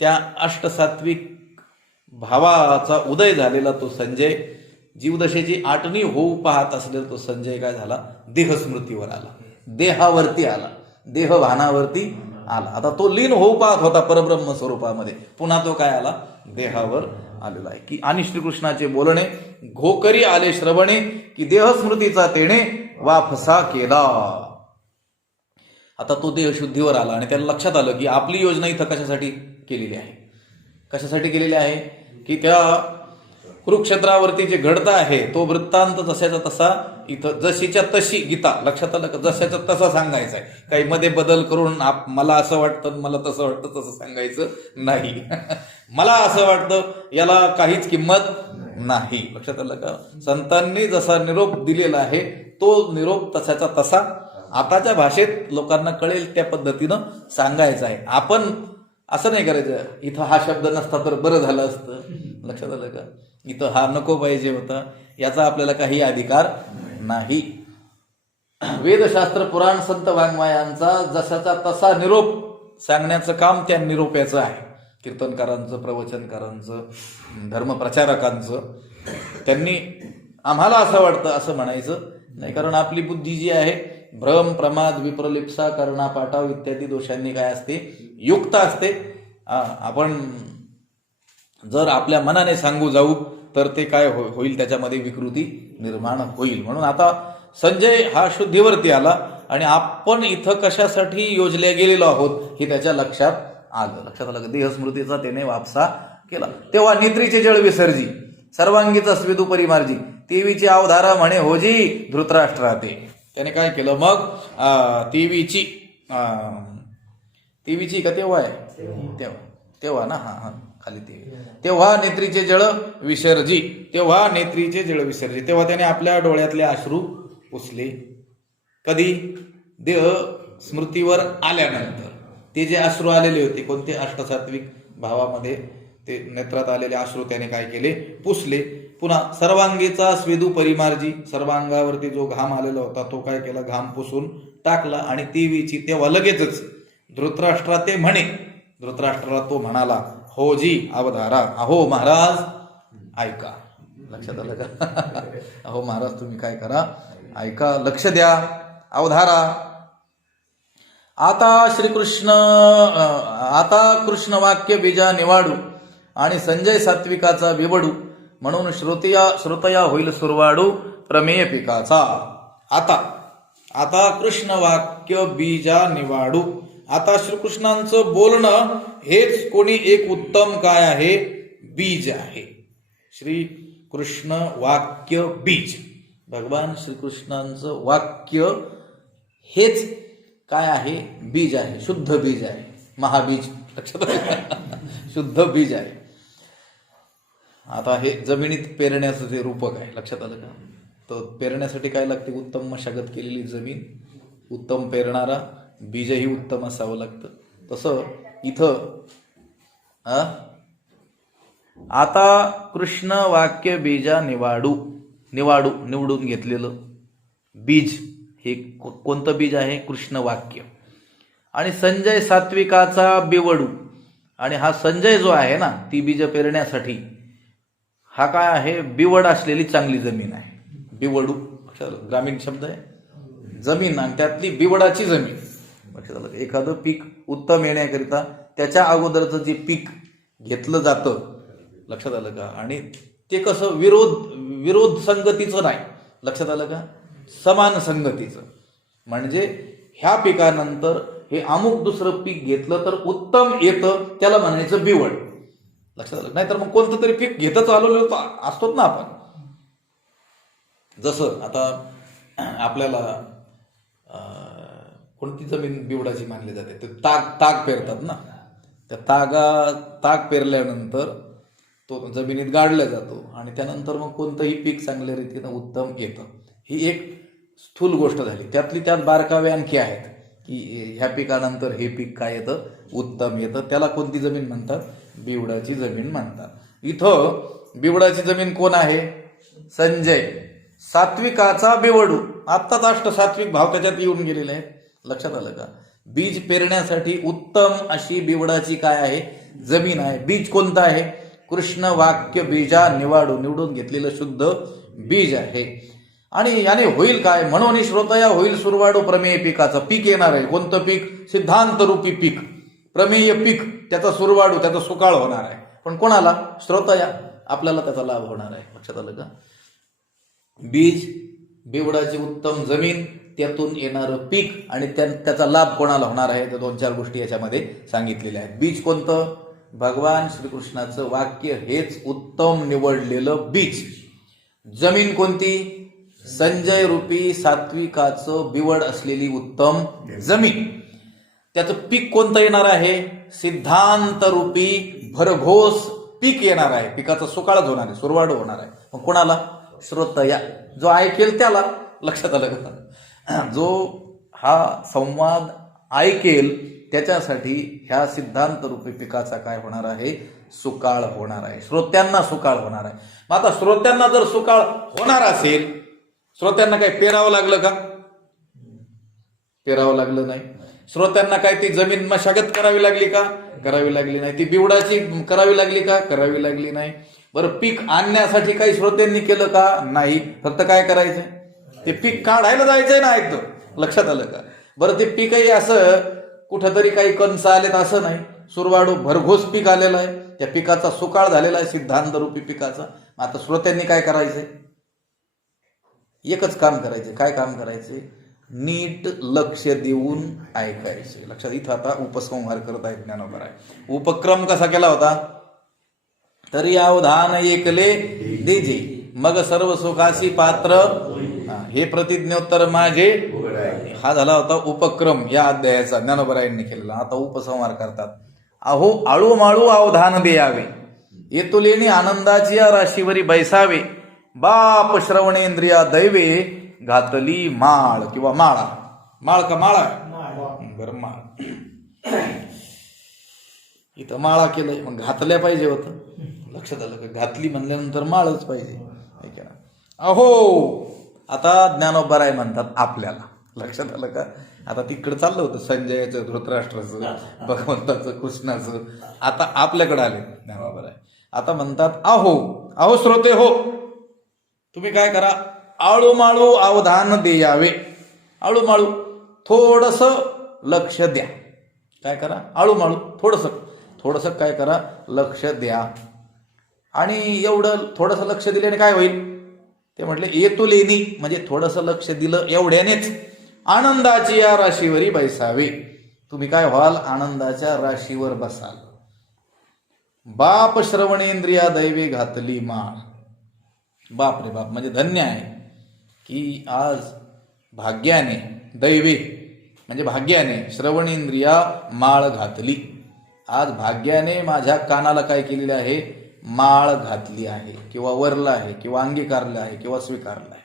त्या अष्टसात्विक भावाचा उदय झालेला तो संजय, जीवदशेची आठवणी होऊ पाहत असलेला तो संजय काय झाला? देहस्मृतीवर आला, देहावरती आला, देहभानावरती आला. आता तो लीन होऊ पाहत होता परब्रह्म स्वरूपामध्ये, पुन्हा तो काय आला? देहावर आलेला आहे. की आणि श्रीकृष्णाचे बोलणे घोकरी आले श्रवणे की देहस्मृतीचा तेणे वाफसा केला. आता तो देहशुद्धीवर आला आणि त्याला लक्षात आलं की आपली योजना इथं कशासाठी केलेली आहे? कशासाठी केलेली आहे? की त्या कुरुक्षेत्रावरती जे घडतं आहे तो वृत्तांत जशाचा तसा इथं जशीच्या तशी गीता लक्षात आलं का, जशाचा तसा सांगायचा आहे. काही मध्ये बदल करून मला असं वाटतं, मला तसं वाटतं, तसं सांगायचं नाही. मला असं वाटतं, याला काहीच किंमत नाही. लक्षात आलं का. संतांनी जसा निरोप दिलेला आहे तो निरोप तसाचा तसा आताच्या भाषेत लोकांना कळेल त्या पद्धतीनं सांगायचं आहे. आपण असं नाही करायचं, इथं हा शब्द नसता तर बरं झालं असतं. लक्षात आलं का. इथं हा नको पाहिजे होता, याचा आपल्याला काही अधिकार नाही. वेदशास्त्र पुराण संत वाङ्मयांचा जसाचा तसा निरोप सांगण्याचं काम त्या निरोप्याचं आहे. कीर्तनकारांचं, प्रवचनकारांचं, धर्मप्रचारकांचं. त्यांनी आम्हाला असं वाटतं असं म्हणायचं नाही, कारण आपली बुद्धी जी आहे भ्रम, प्रमाद, विप्रलिप्सा, कर्णापाठाव इत्यादी दोषांनी काय असते, युक्त असते. आपण जर आपल्या मनाने सांगू जाऊ तर ते काय होईल, त्याच्यामध्ये विकृती निर्माण होईल. म्हणून आता संजय हा शुद्धीवरती आला आणि आपण इथं कशासाठी योजल्या गेलेलो आहोत हे त्याच्या लक्षात आलं. लक्षात आलं. देहस्मृतीचा त्याने वापसा केला. तेव्हा नेत्रीचे जळ विसर्जी, सर्वांगीचा स्विदू परिमार्जी, तेवीची अवधारा म्हणे होजी धृतराष्ट्राते. त्याने काय केलं मग, तेवीची का तेव्हा आहे, तेव्हा ना, हा खाली तेव्हा नेत्रीचे जळ विसर्जी, तेव्हा नेत्रीचे जळ विसर्जी. तेव्हा त्याने आपल्या डोळ्यातले अश्रू पुसले. कधी, देह स्मृतीवर आल्यानंतर. ते जे अश्रू आलेले होते कोणते, अष्टसात्विक भावामध्ये ते नेत्रात आलेले अश्रू त्याने काय केले, पुसले. पुन्हा सर्वांगीचा स्वेदू परिमार्जी, सर्वांगावरती जो घाम आलेला होता तो काय केला, घाम पुसून टाकला. आणि तेवीची, तेव्हा लगेचच धृतराष्ट्रा ते म्हणे, धृतराष्ट्राला तो म्हणाला, हो जी अवधारा, अहो महाराज ऐका. लक्षात आलं का. अहो महाराज तुम्ही काय करा, ऐका, लक्ष द्या, अवधारा. आता कृष्ण वाक्य बीजा निवाडू आणि संजय सात्विकाचा बिवडू, म्हणून श्रोतया होईल सुरवाडू प्रमेय पिकाचा. आता कृष्ण वाक्य बीजा निवाडू. आता श्रीकृष्णांचं बोलणं हेच कोणी एक उत्तम काय आहे, बीज आहे. श्री कृष्ण वाक्य बीज, भगवान श्रीकृष्णांचं वाक्य हेच काय आहे, बीज आहे, शुद्ध बीज आहे, महाबीज. लक्षात शुद्ध बीज आहे. आता हे जमिनीत पेरण्याचं ते रूपक आहे. लक्षात आलं का. तर पेरण्यासाठी काय लागते, उत्तम मशागत केलेली जमीन, उत्तम पेरणारा बीजही उत्तम असावं लागतं. तसं इथं आता कृष्ण वाक्य बीजा निवडून घेतलेलं बीज हे कोणतं बीज आहे, कृष्ण वाक्य. आणि संजय सात्विकाचा बिवडू, आणि हा संजय जो आहे ना, ती बीज पेरण्यासाठी हा काय आहे, बिवड असलेली चांगली जमीन आहे. बिवडू ग्रामीण शब्द आहे, जमीन, आणि त्यातली बिवडाची जमीन. एखादं पीक उत्तम येण्याकरिता त्याच्या अगोदरचं जे पीक घेतलं जातं. लक्षात आलं का. आणि ते कसं विरोध संगतीचं नाही. लक्षात आलं का, समान संगतीचं. म्हणजे ह्या पिकानंतर हे अमुक दुसरं पीक घेतलं तर उत्तम येतं, त्याला म्हणायचं बिवड. लक्षात आलं. नाहीतर मग कोणतं तरी पीक घेतच आलेलो असतोच ना आपण. जसं आता आपल्याला कोणती जमीन बिवडाची मानली जाते, ते ताग पेरतात ना. त्या ताग पेरल्यानंतर तो जमिनीत गाडला जातो आणि त्यानंतर मग कोणतंही पीक चांगल्या रीतीनं उत्तम येतं. ही एक स्थूल गोष्ट झाली. त्यातली त्यात बारकावे आणखी आहेत की ह्या पिकानंतर हे पीक काय येतं, उत्तम येतं. त्याला कोणती जमीन म्हणतात, बिवडाची जमीन म्हणतात. इथं बिवडाची जमीन कोण आहे, संजय सात्विकाचा बिवडू. आत्ताच अष्टसात्विक भाव त्याच्यात येऊन गेलेले आहेत. लक्षात आलं का. बीज पेरण्यासाठी उत्तम अशी बिवडाची काय आहे, जमीन आहे. बीज कोणतं आहे, कृष्ण वाक्य बीजा निवडून घेतलेलं शुद्ध बीज आहे. आणि याने होईल काय, म्हणून श्रोतया होईल सुरवाडू प्रमेय पिकाचं. पीक येणार आहे, कोणतं पीक, सिद्धांत रूपी पीक, प्रमेय पीक, त्याचा सुरवाडू, त्याचा सुकाळ होणार आहे. पण कोणाला, श्रोतया, आपल्याला त्याचा लाभ होणार आहे. लक्षात आलं का. बीज, बिवडाची उत्तम जमीन, त्यातून येणारं पीक, आणि त्याचा लाभ कोणाला होणार आहे, तर 2-4 गोष्टी याच्यामध्ये सांगितलेल्या आहेत. बीज कोणतं, भगवान श्रीकृष्णाचं वाक्य हेच उत्तम निवडलेलं बीज. जमीन कोणती? संजय रूपी सात्विकाचं बिवड असलेली उत्तम जमीन. त्याचं पीक कोणतं येणार आहे? सिद्धांत रूपी भरघोस पीक येणार आहे. पिकाचा सुकाळच होणार आहे, सुरवाड होणार आहे. मग कोणाला? श्रोतया, जो ऐकेल त्याला. लक्षात आलं का? जो हा संवाद ऐकेल त्याच्यासाठी ह्या सिद्धांत रूपी पिकाचा काय होणार आहे? सुकाळ होणार आहे. श्रोत्यांना सुकाळ होणार आहे. मग आता श्रोत्यांना जर सुकाळ होणार असेल, श्रोत्यांना काय पेरावं लागलं का? पेरावं लागलं नाही. श्रोत्यांना काय ती जमीन मशागत करावी लागली का? करावी लागली नाही. ती बिवडाची करावी लागली का? करावी लागली नाही. बरं, पीक आणण्यासाठी काही श्रोत्यांनी केलं का? नाही. फक्त काय करायचंय? ते पीक काढायला जायचंय ना एकदम. लक्षात आलं का? बरं, ते पीकही असं कुठंतरी काही कंस आलेत असं नाही. सुरवाडू भरघोस पीक आलेलं आहे. त्या पिकाचा सुकाळ झालेला आहे, सिद्धांत रूपी पिकाचा. आता श्रोत्यांनी काय करायचंय? एकच काम करायचे. काय काम करायचे? नीट लक्ष देऊन ऐकायचे. लक्षात. इथं आता उपसंहार करत आहेत ज्ञानोबा. उपक्रम कसा केला होता? तरी अवधान ऐकले देजे, मग सर्व सुखासी पात्र. हे प्रतिज्ञोत्तर माझे. हा झाला होता उपक्रम या अध्यायाचा, ज्ञानोबरायांनी केलेला. आता उपसंहार करतात. अहो आळूमाळू अवधान द्यावे, येतुलेनी आनंदाची या राशीवरी बैसावे. बाप श्रवणेंद्रिया दैवे, घातली माळ किंवा माळा. माळ का माळा? बरं, माळ. इथं माळा केलंय, मग घातल्या पाहिजे होतं. लक्षात आलं का? घातली म्हणल्यानंतर माळच पाहिजे. अहो, आता ज्ञानोबराय म्हणतात आपल्याला. लक्षात आलं का? आता तिकडे चाललं होतं संजयाचं, धृतराष्ट्राचं, भगवंताचं, कृष्णाचं. आता आपल्याकडे आले ज्ञानोबराय. आता म्हणतात अहो, अहो श्रोते हो, तुम्ही काय करा? आळूमाळू अवधान द्यावे. आळूमाळू थोडस लक्ष द्या. काय करा? आळूमाळू थोडस काय करा? लक्ष द्या. आणि एवढं थोडंसं लक्ष दिल्याने काय होईल? ते म्हटले येतुलेनी, म्हणजे थोडंसं लक्ष दिलं एवढ्यानेच आनंदाची या राशीवरी बैसावे. तुम्ही काय व्हाल? आनंदाच्या राशीवर बसाल. बाप श्रवणेंद्रिया दैवे, घातली माळ. बाप रे बाप, म्हणजे धन्य आहे की आज भाग्याने, दैवे म्हणजे भाग्याने, श्रवणेंद्रिया माळ घातली. आज भाग्याने माझ्या कानाला काय केलेले आहे? माळ घातली आहे, किंवा वरला आहे, किंवा अंगीकारलं आहे, किंवा स्वीकारलं आहे.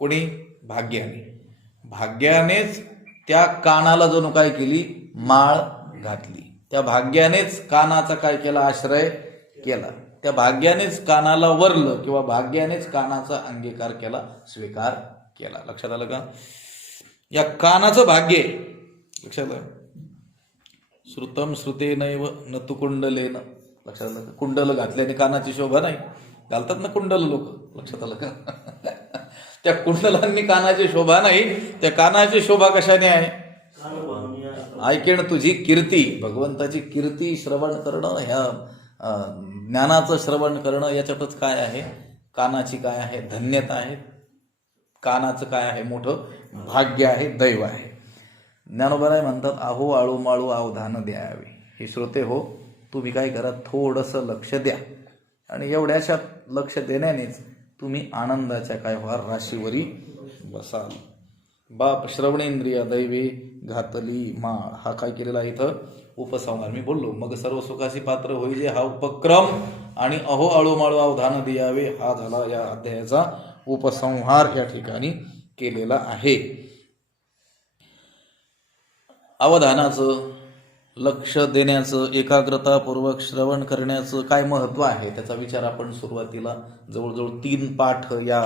कोणी? भाग्याने. भाग्यानेच त्या कानाला जणू काय केली? माळ घातली. त्या भाग्यानेच कानाचा काय केला? आश्रय केला. त्या भाग्यानेच कानाला वरलं, किंवा भाग्यानेच कानाचा अंगीकार केला, स्वीकार केला. लक्षात आलं का? या कानाचं भाग्य. लक्षात आलं? श्रुतम श्रुतेनैव न तु कुंडलेन. लक्षात आलं का? कुंडल घातल्याने कानाची शोभा नाही. घालतात ना कुंडल लोक. लक्षात आलं का? त्या कुंडलांनी कानाची शोभा नाही. त्या कानाची शोभा कशाने आहे? ऐकेण तुझी कीर्ती. भगवंताची कीर्ती श्रवण करणं, ह्या ज्ञानाचं श्रवण करणं, याच्यातच काय आहे? कानाची काय आहे? धन्यता आहे. कानाचं काय आहे? मोठं भाग्य आहे, दैव आहे. ज्ञानोबराय म्हणतात अहो आळूमाळू अवधान द्यावे. हे श्रोते हो, तुम्ही काय करा? थोडंसं लक्ष द्या. आणि एवढ्याशा लक्ष देण्यानेच तुम्ही आनंदाच्या काय व्हाल? राशीवरी बसाल. बाप श्रवणेंद्रिया दैवे, घातली माळ. हा काय केलेला इथं? उपसंहार. मी बोललो मग सर्व सुखाची पात्र होईजे, हा उपक्रम. आणि अहो आळूमाळू अवधान द्यावे, हा झाला या अध्यायाचा उपसंहार या ठिकाणी केलेला आहे. अवधानाचं, लक्ष देण्याचं, एकाग्रतापूर्वक श्रवण करण्याचं काय महत्व आहे त्याचा विचार आपण सुरुवातीला जवळजवळ 3 पाठ या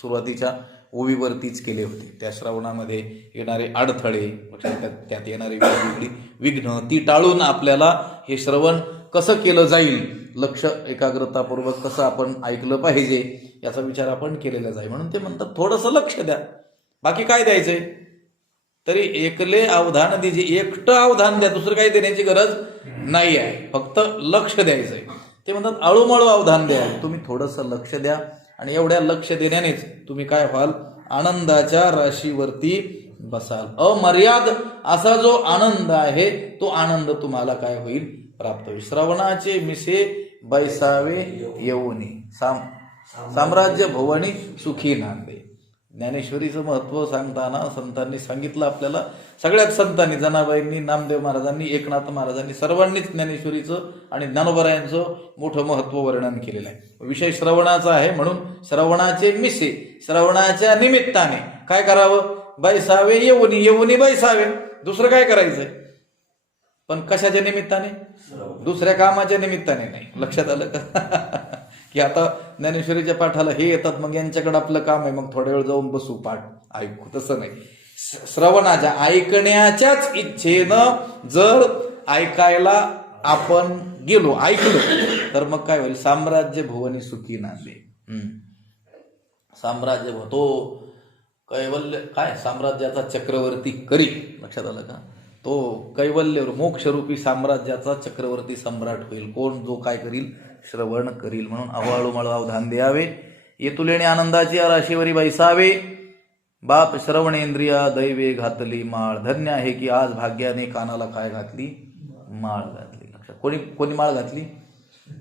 सुरुवातीच्या ओवीवरतीच केले होते. त्या श्रवणामध्ये येणारे अडथळे, त्यात येणारे वेगवेगळी विघ्न, ती टाळून आपल्याला हे श्रवण कसं केलं जाईल, लक्ष एकाग्रतापूर्वक कसं आपण ऐकलं पाहिजे याचा विचार आपण केलेला जाईल. म्हणून ते म्हणतात थोडंसं लक्ष द्या. बाकी काय द्यायचंय? तरी एकले अवधान द्यायचे. एकटं अवधान द्या, दुसरं काही देण्याची गरज नाही आहे. फक्त लक्ष द्यायचंय. ते म्हणतात आळूमाळू अवधान द्या. तुम्ही थोडंसं लक्ष द्या. आणि एवढ्या लक्ष देण्यानेच तुम्ही काय व्हाल? आनंदाच्या राशीवरती बसाल. अमर्याद असा जो आनंद आहे तो आनंद तुम्हाला काय होईल? प्राप्त होईल. श्रवणाचे मिसे बैसावे येऊनी साम्राज्य भुवनी सुखी नांदे. ज्ञानेश्वरीचं महत्व सांगताना संतांनी सांगितलं आपल्याला. सगळ्याच संतांनी, जनाबाईंनी, नामदेव महाराजांनी, एकनाथ महाराजांनी, सर्वांनीच ज्ञानेश्वरीचं आणि ज्ञानोबरायांचं मोठं महत्व वर्णन केलेलं आहे. विषय श्रवणाचा आहे म्हणून श्रवणाचे मिसे, श्रवणाच्या निमित्ताने काय करावं? बैसावे येऊनी, येऊनी बैसावे. दुसरं काय करायचंय? पण कशाच्या निमित्ताने? दुसऱ्या कामाच्या निमित्ताने नाही. लक्षात आलं का? की आता ज्ञानेश्वरीच्या पाठाला हे येतात, मग यांच्याकडे आपलं काम आहे, मग थोड्या वेळ जाऊन बसू, पाठ ऐकू. तसं नाही. श्रवणाच्या, ऐकण्याच्याच इच्छेनं जर ऐकायला आपण गेलो, ऐकलो, तर मग काय होईल? साम्राज्य भुवनी सुखी नांदे. साम्राज्य तो कैवल्य काय साम्राज्याचा चक्रवर्ती करी. लक्षात आलं का? तो कैवल्य मोक्षरूपी साम्राज्याचा चक्रवर्ती सम्राट होईल. कोण? जो काय करील? श्रवण करील. म्हणून अवाळूमळ अवधान द्यावे, येतुलेणे आनंदाची राशीवरी बैसावे. बाप श्रवणेंद्रिया दैवे घातली माळ. धन्य आहे की आज भाग्याने कानाला काय घातली? माळ घातली. लक्षात, कोणी कोणी माळ घातली?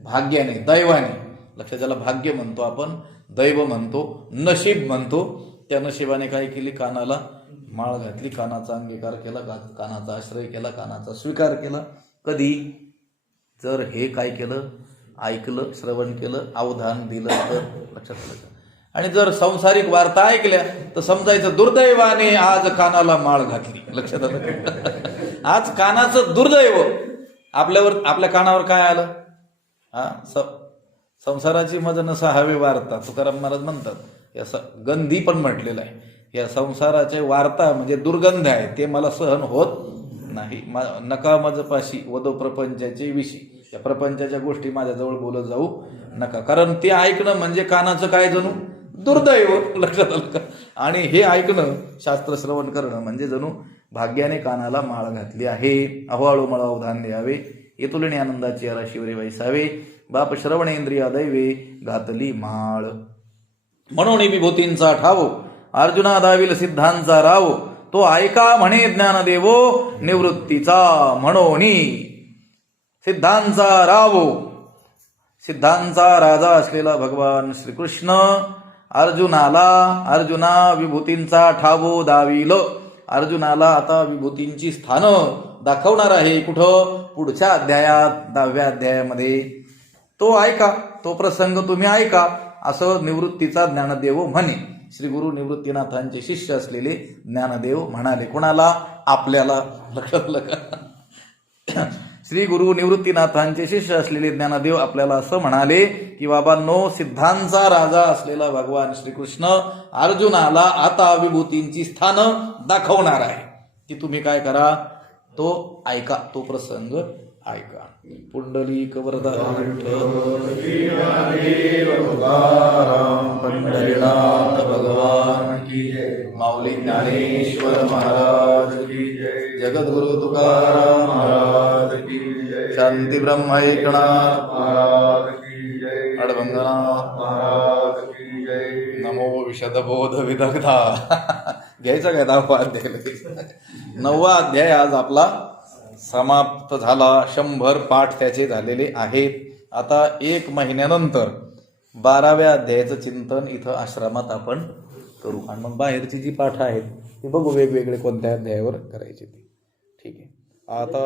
भाग्याने, दैवाने. लक्षात, ज्याला भाग्य म्हणतो आपण, दैव म्हणतो, नशीब म्हणतो. त्या नशिबाने काय केली? कानाला माळ घातली. कानाचा अंगीकार केला, कानाचा आश्रय केला, कानाचा स्वीकार केला. कधी? जर हे काय केलं? ऐकलं, श्रवण केलं, अवधान दिलं तर. लक्षात आलं. आणि जर संसारिक वार्ता ऐकल्या तर समजायचं दुर्दैवाने आज कानाला माळ घातली. लक्षात आलं. आज कानाचं दुर्दैव आपल्यावर, आपल्या कानावर काय आलं? संसाराची मज नसा हवे वार्ता, तुकाराम महाराज म्हणतात. या गंधी पण म्हटलेलं आहे. या संसाराचे वार्ता म्हणजे दुर्गंध आहे, ते मला सहन होत नाही. नका मजपाशी वदो प्रपंचाचे विषय. या प्रपंचाच्या गोष्टी माझ्याजवळ बोलत जाऊ नका, कारण ते ऐकणं म्हणजे कानाचं काय जणू दुर्दैव. लक्षात आलं का? आणि हे ऐकणं, शास्त्र श्रवण करणं म्हणजे जणू भाग्याने कानाला माळ घातली आहे. अहवाळू मला अवधान द्यावे, येतुलेणे आनंदाची राशीवरी वैसावे. बाप श्रवणेंद्रिया दैवे घातली माळ. म्हणून विभूतींचा ठावो अर्जुना दाविल सिद्धांचा राव. तो ऐका म्हणे ज्ञान देवो निवृत्तीचा म्हणोनी. सिद्धांचा रावो, सिद्धांचा राजा असलेला भगवान श्रीकृष्ण अर्जुना विभूतींचा ठावो दाविल. अर्जुनाला आता विभूतींची स्थानं दाखवणार आहे. कुठं? पुढच्या अध्यायात, 10व्या अध्यायामध्ये. तो ऐका, तो प्रसंग तुम्ही ऐका, असं निवृत्तीचा ज्ञानदेव म्हणे. श्री गुरु निवृत्तीनाथांचे शिष्य असलेले ज्ञानदेव म्हणाले. कोणाला? आपल्याला. लक्षात आलं का? श्री गुरु निवृत्तीनाथांचे शिष्य असलेले ज्ञानदेव आपल्याला असं म्हणाले की बाबांनो, सिद्धांचा राजा असलेला भगवान श्रीकृष्ण अर्जुनाला आता विभूतींची स्थानं दाखवणार आहे. की तुम्ही काय करा? तो ऐका, तो प्रसंग ऐका. पुंडलिक वरदान पंढरीनाथ भगवान की जय. माऊली ज्ञानेश्वर महाराज की जय. जगद्गुरु तुकाराम महाराज की जय. शांती ब्रह्म एकनाथ महाराज की जय. अडभंगनाथ महाराज की जय. नमो विशदबोध विदग्धा. घ्यायचा काय 10वा अध्याय? 9वा अध्याय आज आपला समाप्त झाला. 100 पाठ त्याचे झालेले आहेत. आता 1 महिन्यानंतर 12व्या अध्यायाचं चिंतन इथं आश्रमात आपण करू. आणि मग बाहेरची जी पाठ आहेत ती बघू वेगवेगळे कोणत्या अध्यायावर करायची ती. ठीक आहे. आता